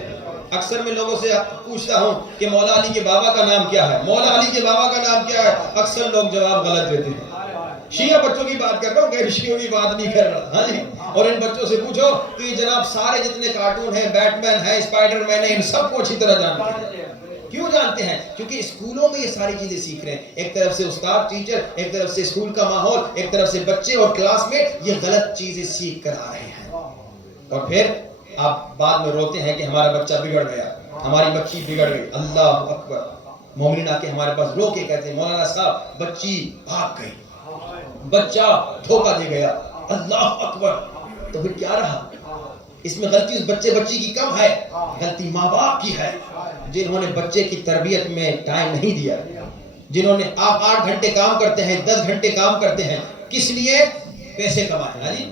اکثر میں لوگوں سے پوچھتا ہوں کہ مولا علی کے بابا کا نام کیا ہے، مولا علی کے بابا کا نام کیا ہے، اکثر لوگ جواب غلط دیتے ہیں۔ شیعہ بچوں کی بات کر رہا ہوں، غیر شیعوں کی بات نہیں کر رہا، ہاں جی۔ اور ان بچوں سے پوچھو تو یہ جناب سارے جتنے کارٹون ہیں، بیٹ مین ہے، اسپائڈر مین ہے، ان سب کو اچھی طرح جانتے ہیں۔ کیوں جانتے ہیں؟ کیونکہ اسکولوں میں یہ ساری چیزیں سیکھ رہے ہیں، ایک طرف سے استاد ٹیچر، ایک طرف سے اسکول کا ماحول، ایک طرف سے بچے اور کلاس میں یہ غلط چیزیں سیکھ کر آ رہے ہیں، اور پھر آپ بعد میں روتے ہیں کہ ہمارا بچہ بگڑ گیا، ہماری بچی بگڑ گئی۔ اللہ اکبر، مومنین آ کے ہمارے پاس رو کے کہتے ہیں مولانا صاحب بچی بھاگ گئی، بچہ دھوکہ دے گیا، اللہ اکبر۔ تو پھر کیا رہا؟ اس میں غلطی اس بچی کی کم ہے، غلطی ماں باپ کی ہے، جنہوں نے بچے کی تربیت میں ٹائم نہیں دیا، جنہوں نے آپ 8 گھنٹے کام کرتے ہیں، 10 گھنٹے کام کرتے ہیں، کس لیے؟ پیسے کمائیں، ہاں جی،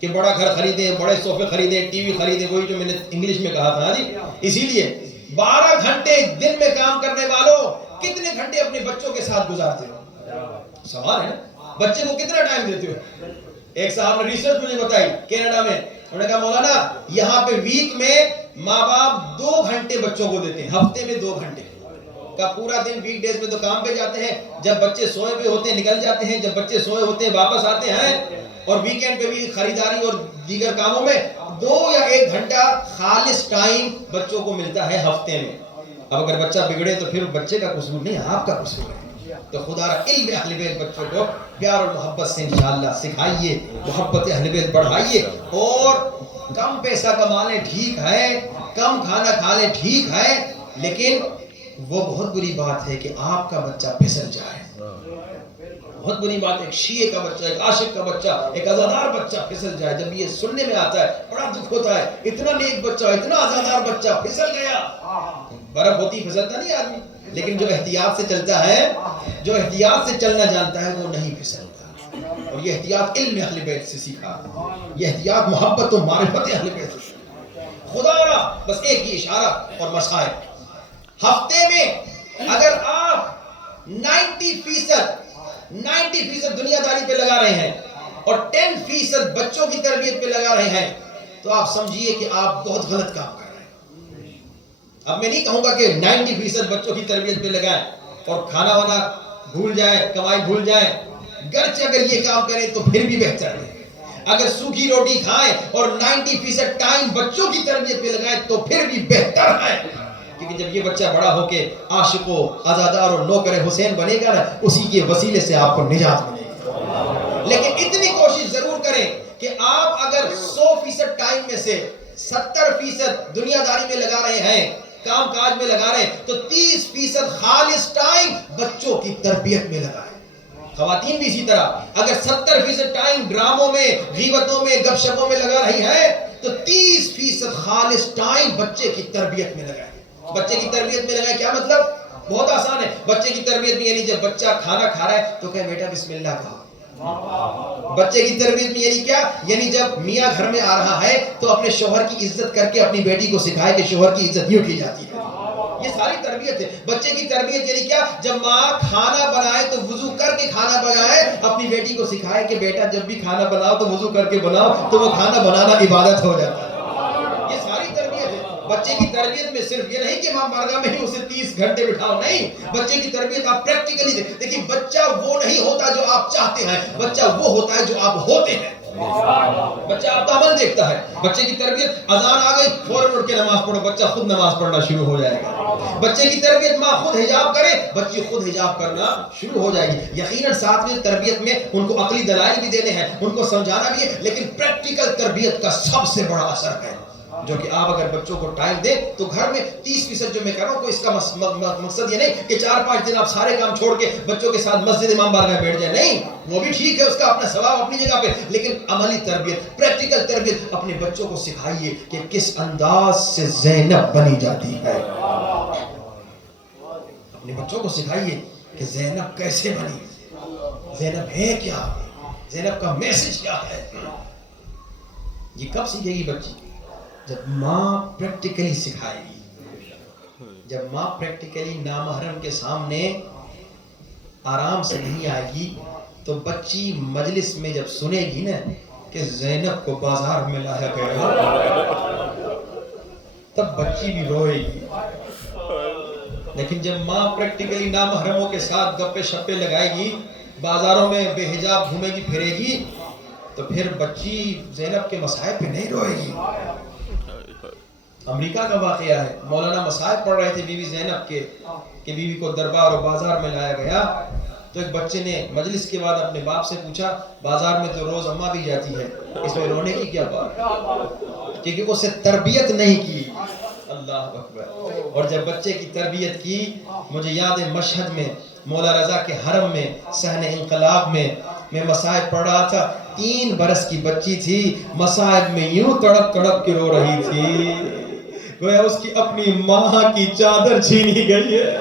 کہ بڑا گھر خریدیں، بڑے صوفے خریدیں، ٹی وی خریدیں، وہی جو میں نے انگلش میں کہا تھا، ہاں جی۔ اسی لیے 12 گھنٹے دن میں کام کرنے والوں کتنے گھنٹے اپنے بچوں کے ساتھ گزارتے ہو؟ سوال ہے، بچے کو کتنا ٹائم دیتے ہو؟ ایک صاحب نے ریسرچ مجھے بتائی کینیڈا میں، انہوں نے کہا مولانا یہاں پہ ویک میں ماں باپ 2 گھنٹے بچوں کو دیتے ہیں، ہفتے میں 2 گھنٹے کا، پورا دن ویک ڈیز میں تو کام پہ جاتے ہیں، جب بچے سوئے ہوئے ہوتے ہیں نکل جاتے ہیں، جب بچے سوئے ہوتے ہیں واپس آتے ہیں، اور ویکینڈ پہ بھی خریداری اور دیگر کاموں میں 2 یا 1 گھنٹہ خالص ٹائم بچوں کو ملتا ہے ہفتے میں۔ اب اگر بچہ بگڑے تو پھر بچے کا قصور نہیں، آپ کا قصور ہے۔ تو خدا را علم اہل بیت بچوں کو پیار اور محبت سے انشاءاللہ سکھائیے، محبت اہل بیت بڑھائیے، اور کم پیسہ کما لیں ٹھیک ہے، کم کھانا کھا لیں ٹھیک ہے، لیکن وہ بہت بری بات ہے کہ آپ کا بچہ پھسل جائے، بہت بری بات ہے۔ ایک شیعہ کا بچہ، ایک عاشق کا بچہ، ایک عزادار بچہ پھسل جائے، جب یہ سننے میں آتا ہے بڑا دکھ ہوتا ہے، اتنا نیک بچہ، اتنا عزادار بچہ پھسل گیا۔ برف ہوتی پھسلتا نہیں آدمی، لیکن جو احتیاط سے چلتا ہے، جو احتیاط سے چلنا جانتا ہے وہ نہیں پھسلتا، اور یہ احتیاط علم اہل بیت سے سیکھا، یہ احتیاط محبت و معرفت اہل بیت سے سیکھا۔ خدا را بس ایک ہی اشارہ اور مسائل، ہفتے میں اگر آپ 90% دنیا داری پہ لگا رہے ہیں اور 10% بچوں کی تربیت پہ لگا رہے ہیں، تو آپ سمجھیے کہ آپ بہت غلط کام کر رہے ہیں۔ اب میں نہیں کہوں گا کہ 90% بچوں کی تربیت پہ لگائیں اور کھانا وانا بھول جائیں، کمائی بھول جائیں، گرچہ اگر یہ کام کریں تو پھر بھی بہتر ہے۔ اگر سوکھی روٹی کھائیں اور 90% ٹائم بچوں کی تربیت پہ لگائیں تو پھر بھی بہتر ہے، کیونکہ جب یہ بچہ بڑا ہو کے عاشق و عزادار اور نوکر حسین بنے گا نا، اسی کے وسیلے سے آپ کو نجات ملے گی۔ لیکن اتنی کوشش ضرور کریں کہ آپ اگر 100% ٹائم میں سے 70% دنیا داری میں لگا رہے ہیں، کام کاج میں لگا رہے ہیں، تو 30% خالص ٹائم بچوں کی تربیت میں لگائیں۔ خواتین بھی اسی طرح، اگر 70% ٹائم ڈراموں میں، غیبتوں میں، گپ شپوں میں لگا رہی ہیں، تو 30% خالص ٹائم بچے کی تربیت میں لگائیں۔ بچے کی تربیت میں لگائیں، کیا مطلب؟ بہت آسان ہے۔ بچے کی تربیت میں یعنی جب بچہ کھانا کھا رہا ہے تو کہے بیٹا بسم اللہ کہو۔ بچے کی تربیت میں یعنی کیا؟ یعنی جب میاں گھر میں آ رہا ہے تو اپنے شوہر کی عزت کر کے اپنی بیٹی کو سکھائے کہ شوہر کی عزت یوں کی جاتی ہے۔ یہ ساری تربیت ہے۔ بچے کی تربیت یعنی کیا؟ جب ماں کھانا بنائے تو وضو کر کے کھانا بنائے، اپنی بیٹی کو سکھائے کہ بیٹا جب بھی کھانا بناؤ تو وضو کر کے بناؤ، تو وہ کھانا بنانا عبادت ہو جاتا ہے۔ یہ ساری تربیت ہے۔ بچے کی تربیت میں صرف یہ نہیں کہ امام بارگاہ میں ہی اسے 30 گھنٹے بٹھاؤ، نہیں، بچے کی تربیت آپ پریکٹیکلی دیکھیں۔ بچہ وہ نہیں ہوتا جو آپ چاہتے ہیں، بچہ وہ ہوتا ہے جو آپ ہوتے ہیں۔ بچہ آپ کا عمل دیکھتا ہے۔ بچے کی تربیت اذان آ گئی فوراً اٹھ کے نماز پڑھو، بچہ خود نماز پڑھنا شروع ہو جائے گا۔ بچے کی تربیت ماں خود حجاب کرے، بچی خود حجاب کرنا شروع ہو جائے گی۔ یقیناً ساتھ میں تربیت میں ان کو عقلی دلائل بھی دینے ہیں، ان کو سمجھانا بھی ہے، لیکن پریکٹیکل تربیت کا سب سے بڑا اثر ہے جو کہ آپ اگر بچوں کو ٹائم دیں تو گھر میں 30% جو میں کہہ رہا ہوں کوئی اس کا مقصد یہ نہیں کہ 4-5 دن آپ سارے کام چھوڑ کے بچوں کے ساتھ مسجد امام بارگاہ بیٹھ جائیں، نہیں، وہ بھی ٹھیک ہے، اس کا اپنا ثواب اپنی جگہ پہ، لیکن عملی تربیت، پریکٹیکل تربیت اپنے بچوں کو سکھائیے کہ کس انداز سے زینب بنی جاتی ہے. اپنے بچوں کو سکھائیے کہ زینب کیسے بنی، زینب ہے کیا، زینب کا میسج کیا ہے. یہ کب سیکھے گی بچی؟ جب ماں پریکٹیکلی سکھائے گی. جب ماں پریکٹیکلی نامحرم کے سامنے آرام سے نہیں آئے گی تو بچی مجلس میں جب سنے گی نا کہ زینب کو بازار میں لایا گیا تب بچی بھی روئے گی. لیکن جب ماں پریکٹیکلی نامحرموں کے ساتھ گپے شپے لگائے گی، بازاروں میں بے حجاب گھومے گی پھرے گی، تو پھر بچی زینب کے مصائب پہ نہیں روئے گی. امریکہ کا واقعہ ہے، مولانا مصائب پڑھ رہے تھے بیوی زینب کے کہ بیوی کو دربار اور بازار میں لایا گیا، تو ایک بچے نے مجلس کے بعد اپنے باپ سے پوچھا بازار میں تو روز اماں بھی جاتی ہے، اس میں رونے کی کیا بات، کیونکہ اسے تربیت نہیں کی. اللہ اکبر. اور جب بچے کی تربیت کی، مجھے یاد ہے مشہد میں مولا رضا کے حرم میں صحن انقلاب میں مصائب پڑھ رہا تھا، 3 برس کی بچی تھی، مصائب میں یوں تڑپ تڑپ کے رو رہی تھی گویا اس کی اپنی ماں کی چادر چھینی گئی ہے.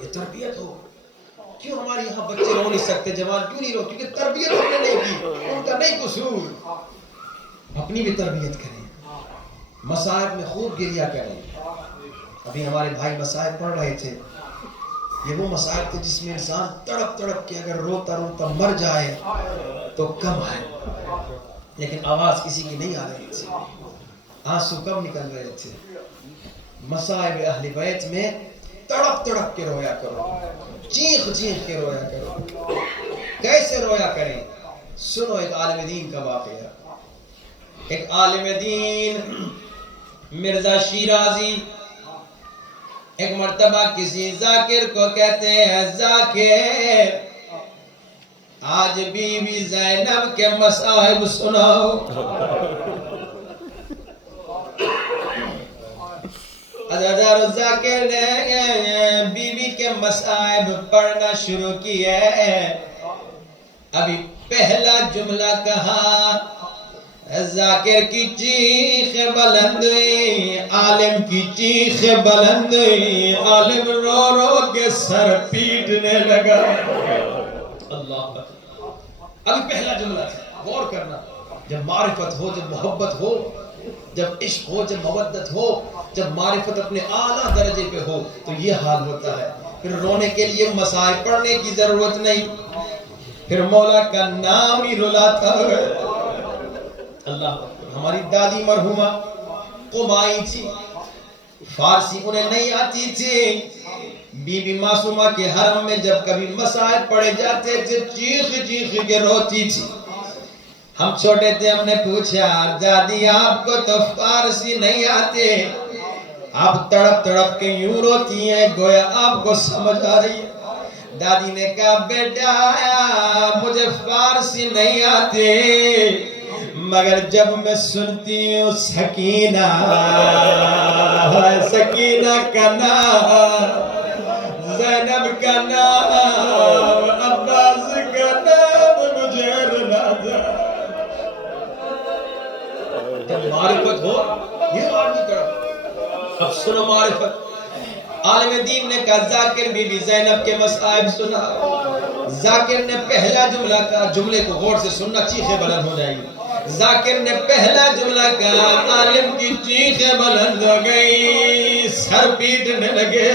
یہ تربیت ہو. کیوں ہمارے یہاں بچے رو نہیں سکتے، جوان کیوں نہیں رو؟ کیونکہ تربیت ہم نے نہیں کی، ان کا نہیں قصور. اپنی بھی تربیت کریں، مصائب میں خوب گریا کریں. ابھی ہمارے بھائی مصائب پڑھ رہے تھے، یہ وہ مصائب تھے جس میں انسان تڑپ تڑپ کے اگر روتا روتا مر جائے تو کم ہے، لیکن آواز کسی کی نہیں آ رہی تھی، آنسو کم نکل رہے تھے. مصائب اہل بیت میں تڑپ تڑپ کے رویا کرو، چیخ چیخ کے رویا کرو. کیسے رویا کریں؟ سنو ایک عالم دین کا واقعہ. ایک عالم دین مرزا شیرازی ایک مرتبہ کسی ذاکر کو کہتے ہیں ذاکر آج بیوی زینب کے مصائب سناؤ. حضرت ذاکر نے بیوی کے مصائب پڑھنا شروع کیا. ابھی پہلا جملہ کہا، ذاکر کی چیخ بلند ہوئی، عالم کی چیخ بلند ہوئی، عالم رو رو کے سر پیٹنے لگا. اللہ ابھی پہلا جملہ تھا، غور کرنا. جب معرفت ہو، جب محبت ہو، جب عشق ہو، جب مودت ہو، جب معرفت اپنے اعلیٰ درجے پہ ہو تو یہ حال ہوتا ہے. پھر رونے کے لیے مصائب پڑھنے کی ضرورت نہیں، پھر مولا کا نام ہی رلاتا ہے. اللہ. ہماری دادی مرحومہ قمائی تھی، فارسی انہیں نہیں آتی تھی. بی بی معصومہ کے حرم میں جب کبھی مصائب پڑے جاتے تھے چیخ چیخ کے روتی تھی. ہم چھوٹے تھے، ہم نے پوچھا دادی آپ کو تو فارسی نہیں آتے، آپ تڑپ تڑپ کے یوں روتی ہیں گویا آپ کو سمجھ آ رہی ہے. دادی نے کہا بیٹا مجھے فارسی نہیں آتے، مگر جب میں سنتی ہوں سکینہ سکینہ کا نام، زینب کا نام، عباس کا نام مجھے رلاتا. جب معرفت ہو یہ آدمی کرو. اب سنو معرفت. عالم دین نے کہا ذاکر بی بی زینب کے مصائب سنا. ذاکر نے پہلا جملہ کہا، جملے کو غور سے سننا، چیخیں بلند ہو جائیں گی. ذاکر نے پہلا جملہ کہا، عالم کی چیخیں بلند ہو گئی، سر پیٹنے لگے.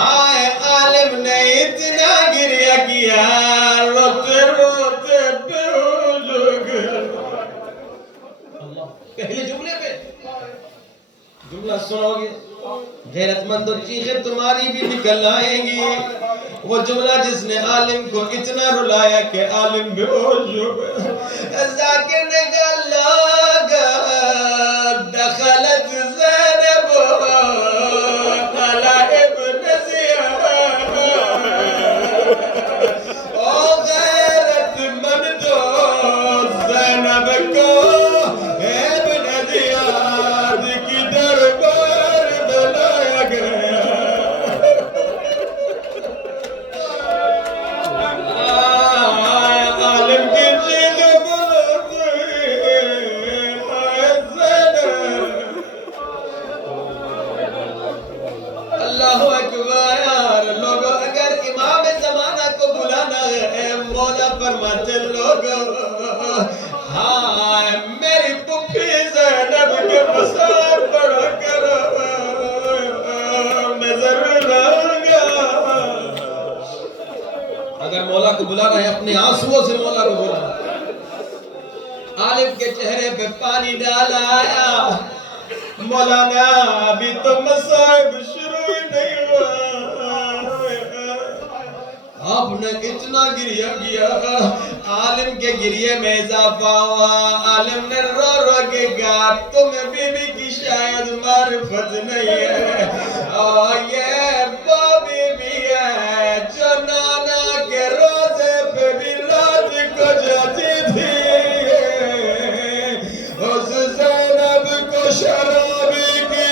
آئے عالم نے اتنا گریہ کیا، روتے روتے بے ہوش ہو گئے. پہلے جملے پہ جملہ سنو گے غیرت مند چیخیں تمہاری بھی نکل آئیں گی. وہ جملہ جس نے عالم کو اتنا رلایا کہ عالم بے ہوش ہو گیا. ذاکر نے کہا لوگ دخلت زینب علی ابن زیاد، او غیرت مند زینب کو ابن مولا فرماتے لوگوں ہائے میری پپی زینب کے مسائل پڑھا کرو میں ضرور آؤں گا. اگر مولا کو بلانا ہے اپنے آنسوؤں سے مولا کو بلانا. عالم کے چہرے پہ پانی ڈالا آیا مولانا ابھی تو مصائب شروع ہی نہیں ہوا. آپ نے اتنا گریہ کیا عالم کے گریہ میں اضافہ ہوا. عالم نے رو رو کے کہا تمہیں بی بی کی شاید معرفت نہیں ہے اور یہ وہ بی بی ہے جو نانا کے روزے پہ بھی رات کو جاتی تھی. اس زینب کو شرابی کی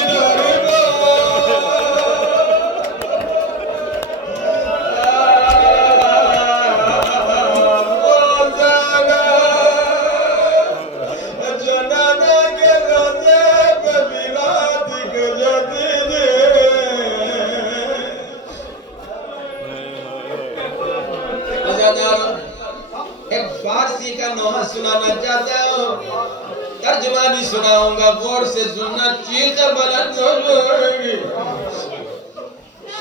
ایک فارسی کا نوحہ سنانا چاہتا ہوں. ترجمہ بھی سناؤں گا غور سے سننا چیخ بلند ہو جائے گی.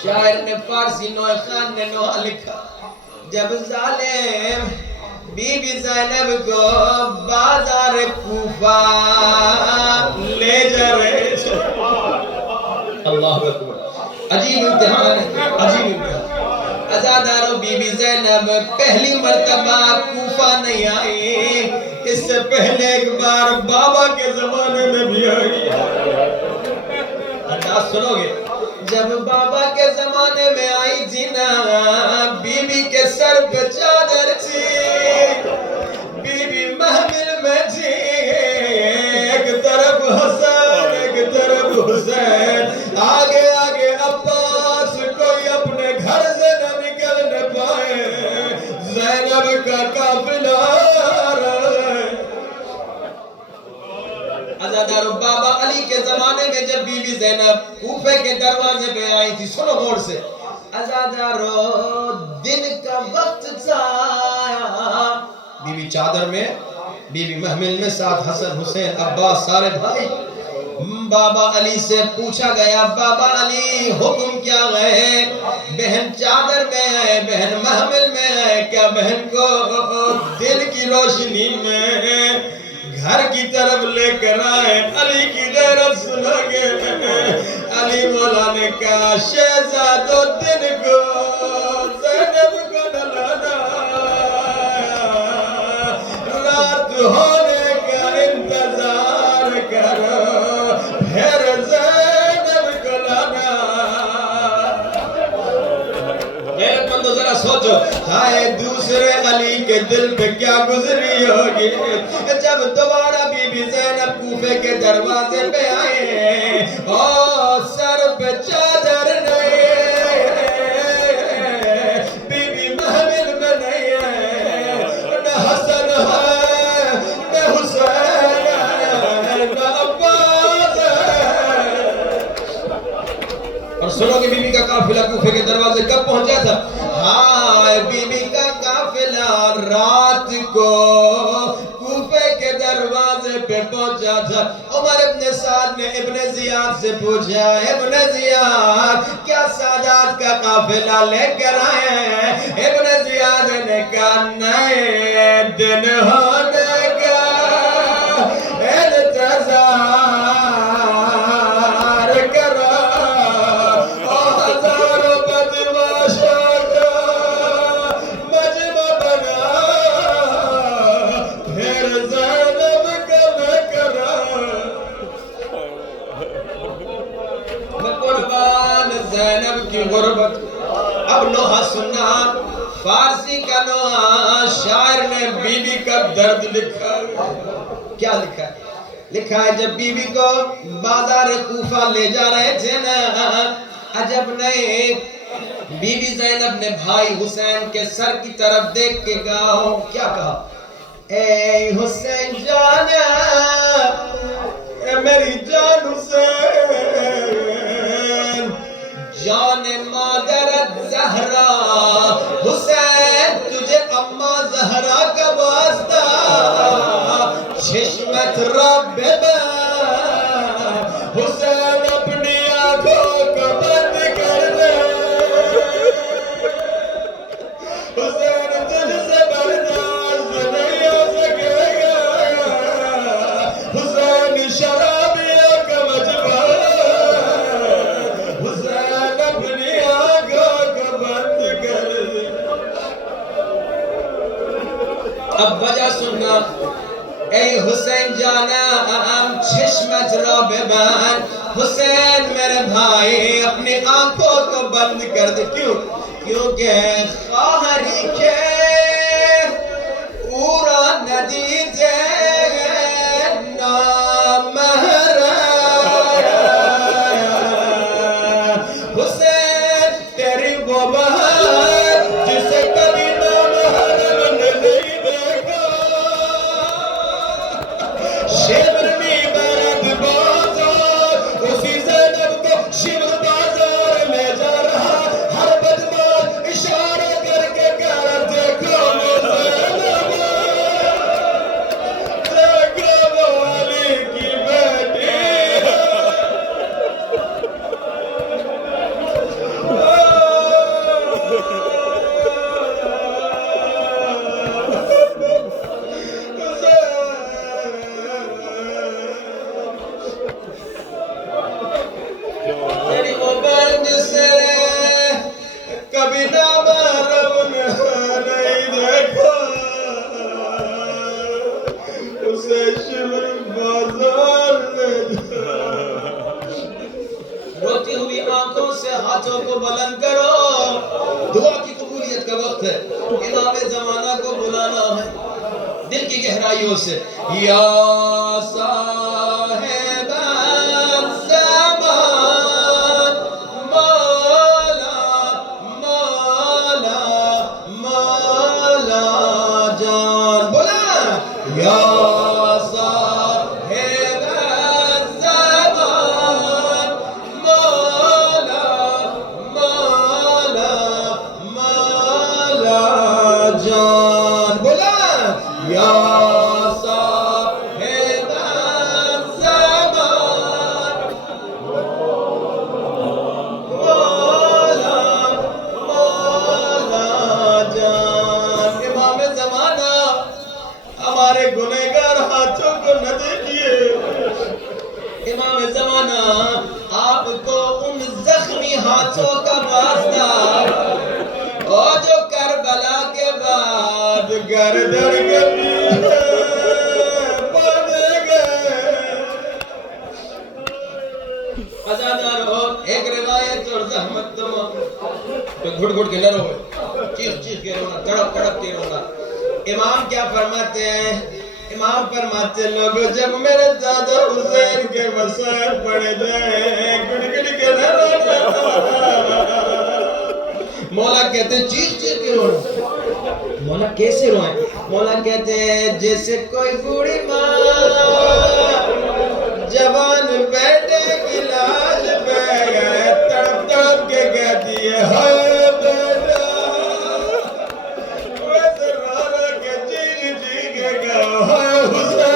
شاعر نے فارسی نوح خان نے نوحہ لکھا جب ظالم بی بی زینب کو بازار کوفہ لے جا رہے تھے. اللہ اکبر. عجیب امتحان ہے عجیب امتحان. عزادارو بی بی زینب پہلی مرتبہ کوفہ نہیں آئی. اس سے پہلے ایک بار بابا کے زمانے میں بھی آئی. انداز سنو گے جب بابا کے زمانے میں آئی تھی نا بی بی کے سر پہ چادر تھی. بی بی محمل میں تھی. ایک طرف حسن ایک طرف حسین. آگے آگے عباس کوئی اپنے گھر سے نہ نکل نہ پائے. زینب کا قافلہ عزادارو بابا علی کے زمانے میں جب بی بی زینب کوفے کے دروازے پہ آئی تھی. سنو غور سے عزادارو دن کا وقت تھا. بی بی چادر میں بی بی محمل میں ساتھ حسن حسین عباس سارے بھائی. بابا علی سے پوچھا گیا بابا علی حکم کیا ہے؟ بہن چادر میں ہے بہن محمل میں ہے کیا بہن کو دل کی روشنی میں گھر کی طرف لے کر آئے. علی کی غیرت سنا گے. علی مولا نے کہا شہزادو دن کو زینب کو نہ لانا. رات ہونے کا انتظار کرو پھر زینب کو لانا. غیرت مندو ذرا سوچو ہائے دوسرے علی کے دل پہ کیا گزری ہوگی جب دوبارہ بی بی زینب کوفے کے دروازے پہ آئے اور سر پہ چادر نہیں. بی بی محمل میں نہیں ہے نہ حسن ہے نہ حسین ہے نہ عباس ہے. اور سنو کہ بی بی کا قافلہ کوفے کے دروازے کب پہنچا تھا؟ ہائے بی بی کا قافلہ رات کو کوفے کے دروازے پہ پہنچا تھا. عمر ابن سعد نے ابن زیاد سے پوچھا ابن زیاد کیا سادات کا قافلہ لے کر آئے ہیں؟ ابن زیاد نے کہا نئے دن ہونے کا انتظار کرو اور ہزاروں بدماشوں کا مجمع بنا پھر زینب کا میں کرا. میں قربان زینب کی غربت. اب نوحہ سننا فارسی کا نوحہ شاعر نے بی بی کا درد لکھا. کیا لکھا ہے؟ لکھا ہے جب بی بی کو بازار کوفہ لے جا رہے تھے نا عجب نہیں بی بی زینب نے بھائی حسین کے سر کی طرف دیکھ کے کہا کیا کہا اے حسین جان اے میری جان حسین جان مادر زہرا. حسین تجھے اماں اب وجہ سننا اے حسین جانا چشمت را ببند حسین میرے بھائی اپنی آنکھوں کو بند کر دے کیوں کیونکہ خواہری کے اورا ندید نامہر حسین تیری وہ بہر جسے کبھی نامہر نہیں دیکھا شبرنی برد بازار اسی زینب کو شبر بازار لے جا رہا ہر بدمان اشارہ کر کے کہا دیکھو زینب دیکھو علی کی بیٹی تیری وہ بہن جسے کبھی نامحرم نہیں دیکھا اسے شبر بازار لے جا روتی ہوئی آنکھوں سے ہاتھوں کو بلند کرو دعا کی قبولیت کا وقت ہے امام زمانہ کو بلانا ہے دل کی گہرائیوں سے یا صاحب الزمان مولا مولا مولا جان بولا یا صاحب الزمان مولا مولا مولا جان بولا یا صاحب الزمان مولا مولا جان امام زمانہ ہمارے گنہگار ہاتھوں کو نہ دیکھیے امام زمانہ آپ کو ان زخمی ہاتھوں کا واسطہ اور جو کربلا کے بعد گردن کے پیچھے بن گئے ازادار ہو ایک روایت اور زحمت تمام تو گھٹ گھٹ کے نہ روئے چیخ چیخ کے رونا تڑپ تڑپ کے رونا امام کیا فرماتے ہیں امام فرماتے لوگوں جب میرے دادا حسین کے مسائل پڑے جائیں گھٹ گھٹ کے نہ رونا مولا کہتے ہیں چیخ چیخ کے رونا مولا کیسے روئیں مولا کہتے ہیں جیسے کوئی بوڑھی ماں جوان بیٹے کی لاش پہ گئے تڑپ تڑپ کے کہتی ہے ہائے بیٹا ویسے رونا کے چیخ چیخ کے کہا ہائے حسین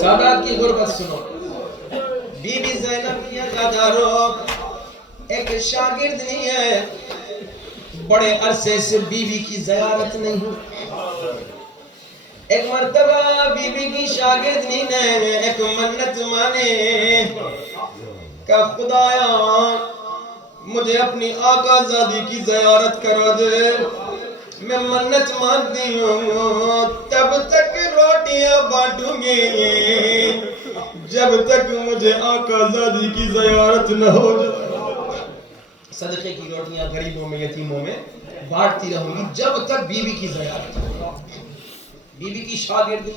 سادات کی غربت سنو بی بی زینب یہ قدارو ایک شاگرد نہیں ہے بڑے عرصے سے بی بی کی زیارت نہیں ہوئی ایک مرتبہ بی بی کی شاگردنی نے ایک منت مانے کہ خدایا مجھے اپنی آقا زادی کی زیارت کرا دے میں منت مانتی ہوں تب تک روٹیاں بانٹوں گی جب تک مجھے آقا زادی کی زیارت نہ ہو جائے صدقے کی روٹیاں غریبوں میں یتیموں میں بانٹتی رہوں گی جب تک بی بی کی زیارت بی بی کی شاگرد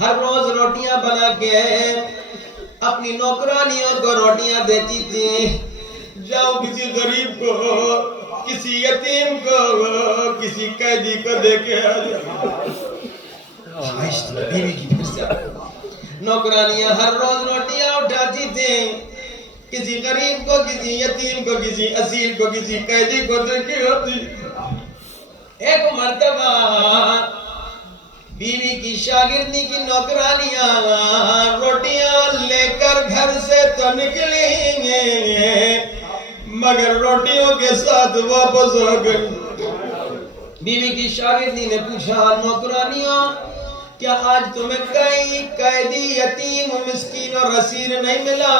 ہر روز روٹیاں بنا کے اپنی نوکرانیوں کو روٹیاں دیتی تھی جاؤ کسی غریب کو کسی یتیم کو کسی قیدی کو دے کے آ جاؤ خواہش تھی بی بی کی پھر سے نوکرانیاں ہر روز روٹیاں اٹھاتی تھیں کسی غریب کو کسی یتیم کو کسی اسیر کو کسی قیدی کو دے کے آتی ایک مرتبہ بیوی کی شاگردنی کی نوکرانیاں روٹیاں لے کر گھر سے تو نکلیں گے مگر روٹیوں کے ساتھ واپس ہو گئی بیوی کی شاگردنی نے پوچھا نوکرانیاں کیا آج تمہیں کئی قیدی یتیم مسکین اور اسیر نہیں ملا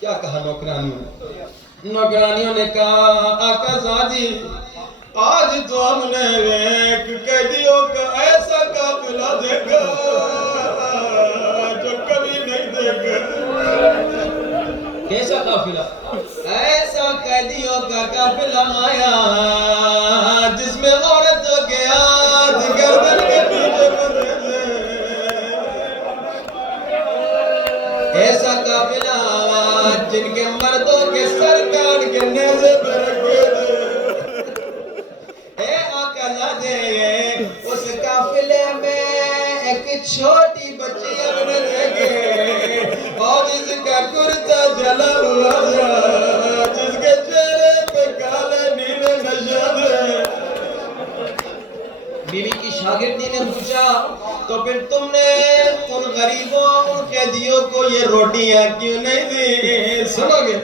کیا کہا نوکرانیوں نوکرانیوں نے کہا آقا زادی آج تو ہم نے ایک قیدیوں کا ایسا قافلہ دیکھا جو کبھی نہیں دیکھا۔ کیسا قافلہ؟ ایسا قیدیوں کا قافلہ آیا جس میں عورتوں کے ہاتھ گردن کے پیچھے بندھے تھے، ایسا قافلہ جن کے مردوں کے سر کاٹ کے نیزے پہ رکھے تھے۔ اے آقا زادے اس قافلے میں ایک چھوٹی بچی ہم نے دیکھے اور جس کا کرتا جلا ہوا تھا، جس کے چہرے پہ کالے نیلے نشان تھے۔ بیوی کی شاگردی نے پوچھا تو پھر تم نے ان غریبوں ان قیدیوں کو یہ روٹیاں کیوں نہیں دی؟ سنو گے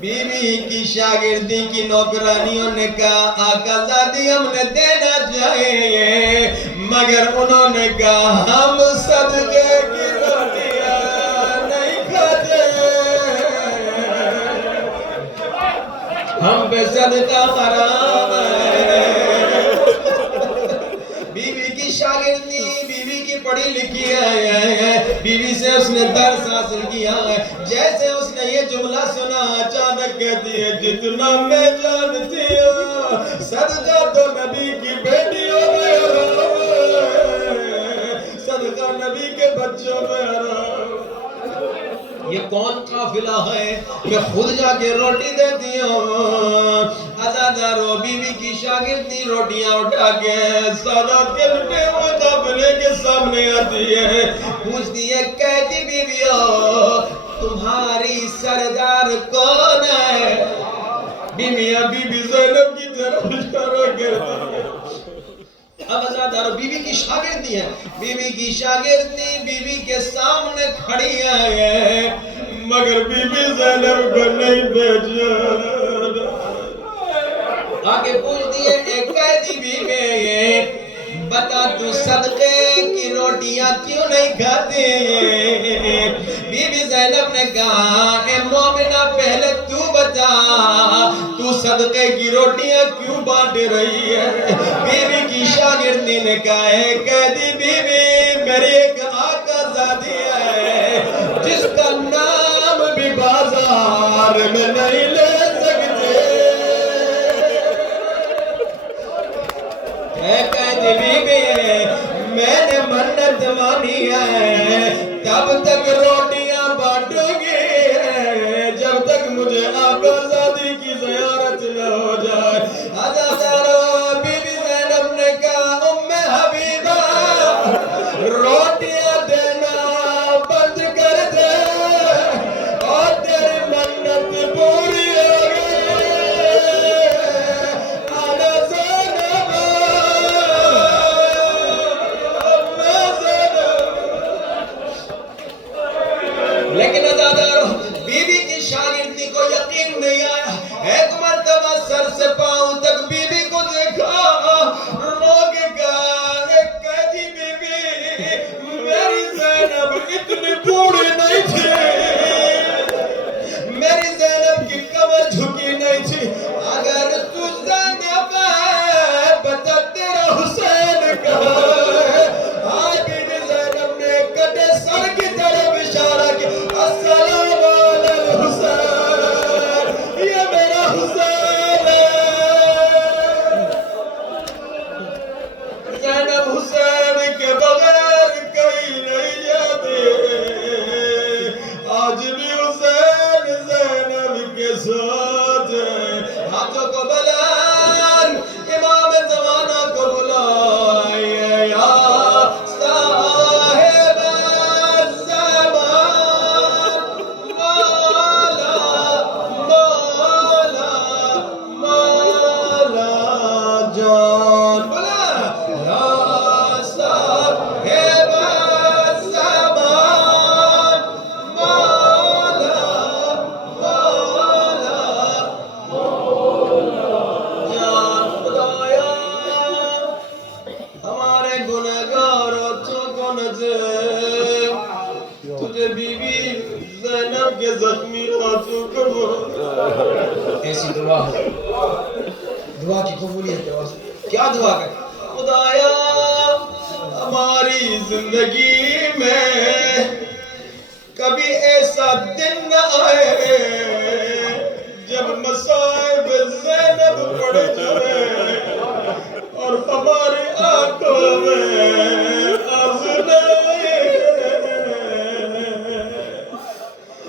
بیوی کی شاگردی کی نوکرانیوں نے کہا آقا زادی ہم نے دینا چاہیے، مگر انہوں نے کہا ہم صدقے کی روٹیاں نہیں کھاتے، ہم پہ صدقہ حرام ہے۔ بیوی کی شاگردی، بیوی کی پڑھی لکھی ہے، بیوی سے اس نے درس حاصل کیا ہے۔ جیسے اس نے یہ جملہ سنا اچانک کہتی ہے جتنا میں جانتی ہوں صدقہ تو نبی کی بیٹیوں میں حرام ہے، صدقہ نبی کے بچوں میں حرام۔ یہ کون قافلہ ہے کہ خود جا کے روٹی دیتی ہوں؟ عزادارو بیوی کی شاگردی روٹیاں اٹھا کے سادات کے لٹے ہوئے قافلے کے سامنے آتی ہے، پوچھتی ہے قیدی بیویوں تمہاری سردار کون ہے؟ بیویاں بی بی زینب کی طرف اشارہ کرتی ہے۔ اب عزادارو بیوی کی شاگردی ہے، بیوی کی شاگردی بیوی کے سامنے کھڑی ہے، مگر بی بی زینب کو نہیں بھیجا۔ آگے پوچھتی ہے ایک قیدی بیوی بتا تو صدقے کی روٹیاں کیوں نہیں کھاتی؟ بی بی زینب نے کہا اے مومنہ پہلے تو بتا تو صدقے کی روٹیاں کیوں بانٹ رہی ہے؟ بیوی کی شاگردی نے کہا ہے قیدی بیوی میری ایک آقا زادی ہے جس کا نام بھی بازار میں نہیں لے سکتے۔ اے قیدی بیوی میں نے منت مانی ہے تب تک روٹیاں بانٹوں گی جب تک مجھے آقا زادی کی زیارت نہ ہو جائے۔ عزادارو بی بی زینب نے کہا ام حبیبہ روٹیاں دینا بند کر دے اور تیری منت پوری ہو گئی۔ آنا زینب لیکن عزادارو بیوی کی شاگردی کو یقین نہیں آیا، ایک مرتبہ سر سے پاؤں تک بیوی کو دیکھا، رو کے کہا ایک قیدی بیوی میری زینب اتنی بوڑھی نہیں تھی، میری زینب کی کمر جھکی نہیں تھی، اگر تو زینب ہے بتا تیرا حسین کہاں ہے؟ آج بی بی زینب نے کٹے سر کی طرف اشارہ کیا السلام علی الحسین، یہ میرا حسین ہے۔ زینب حسین کے بغیر کہیں نہیں جاتی، آج بھی حسین زینب کے ساتھ ہے۔ ہاتھوں کو بلند امام زمانہ کو بلائیے یا صاحب الزمان مولا مولا مولا جان بولا یا صاحب الزمان مولا مولا ایسی دعا ہو، دعا کی قبولیت کے واسطے کیا دعا کر؟ خدایا ہماری زندگی میں کبھی ایسا دن نہ آئے جب مصائب زینب پڑ جائے اور ہماری آنکھوں میں آنسو نہ آئے۔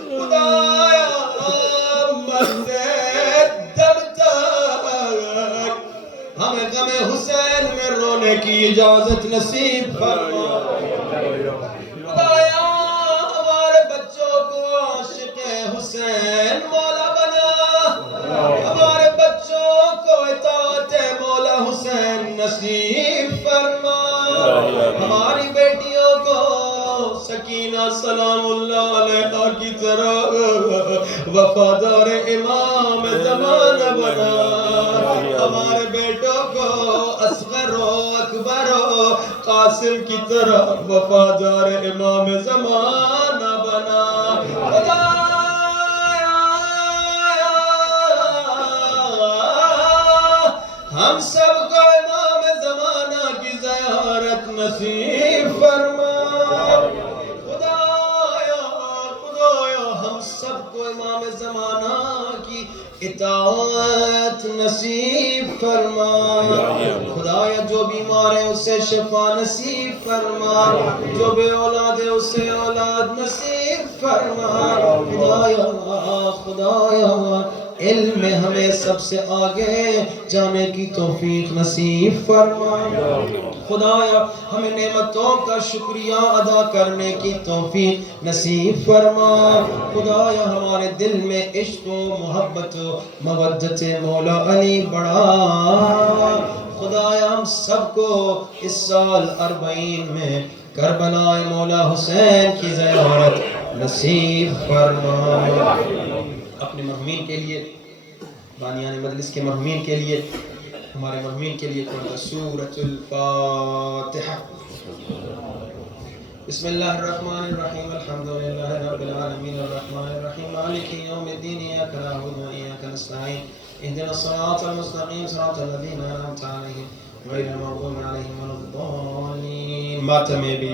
خدایا مرتے دم تک ہمیں غم حسین میں رونے کی اجازت نصیب فرما۔ خدایا ہمارے بچوں کو عاشق حسین مولا بنا، ہمارے بچوں کو اطاعت مولا حسین نصیب فرما، ہماری بیٹیوں کو سکینہ سلام اللہ علیہ کی طرح وفادار امام زمانہ بنا، ہمارے بیٹوں کو اصغر و اکبر و قاسم کی طرح وفادار امام زمانہ بنا۔ ہم سب کو امام زمانہ کی زیارت نصیب فرما۔ خدایا ہم سب کو امام زمانہ کی اطاعت نصیب فرما۔ خدایا جو بیمار ہے اسے شفا نصیب فرما، جو بے اولاد ہے اسے اولاد نصیب فرما۔ خدایا علم میں ہمیں سب سے آگے جانے کی توفیق نصیب فرما۔ خدایا ہمیں نعمتوں کا شکریہ ادا کرنے کی توفیق نصیب فرما۔ خدایا ہمارے دل میں عشق و محبت و مودت مولا علی بڑھا۔ خدایا ہم سب کو اس سال 40 میں کربلا مولا حسین کی زیارت نصیب فرما۔ اپنے مرحومین کے لیے، بانیان مجلس کے مرحومین کے لیے، ہمارے مرحومین کے لیے قرآن سورۃ الفاتحہ۔ بسم اللہ الرحمن الرحیم، الحمدللہ رب العالمین، الرحمن الرحیم، مالک یوم الدین، ایاک نعبد و ایاک نستعین، اہدنا الصراط المستقیم، صراط الذین انعمت علیہم غیر المغضوب علیہم ولا الضالین۔ ماتم بی بی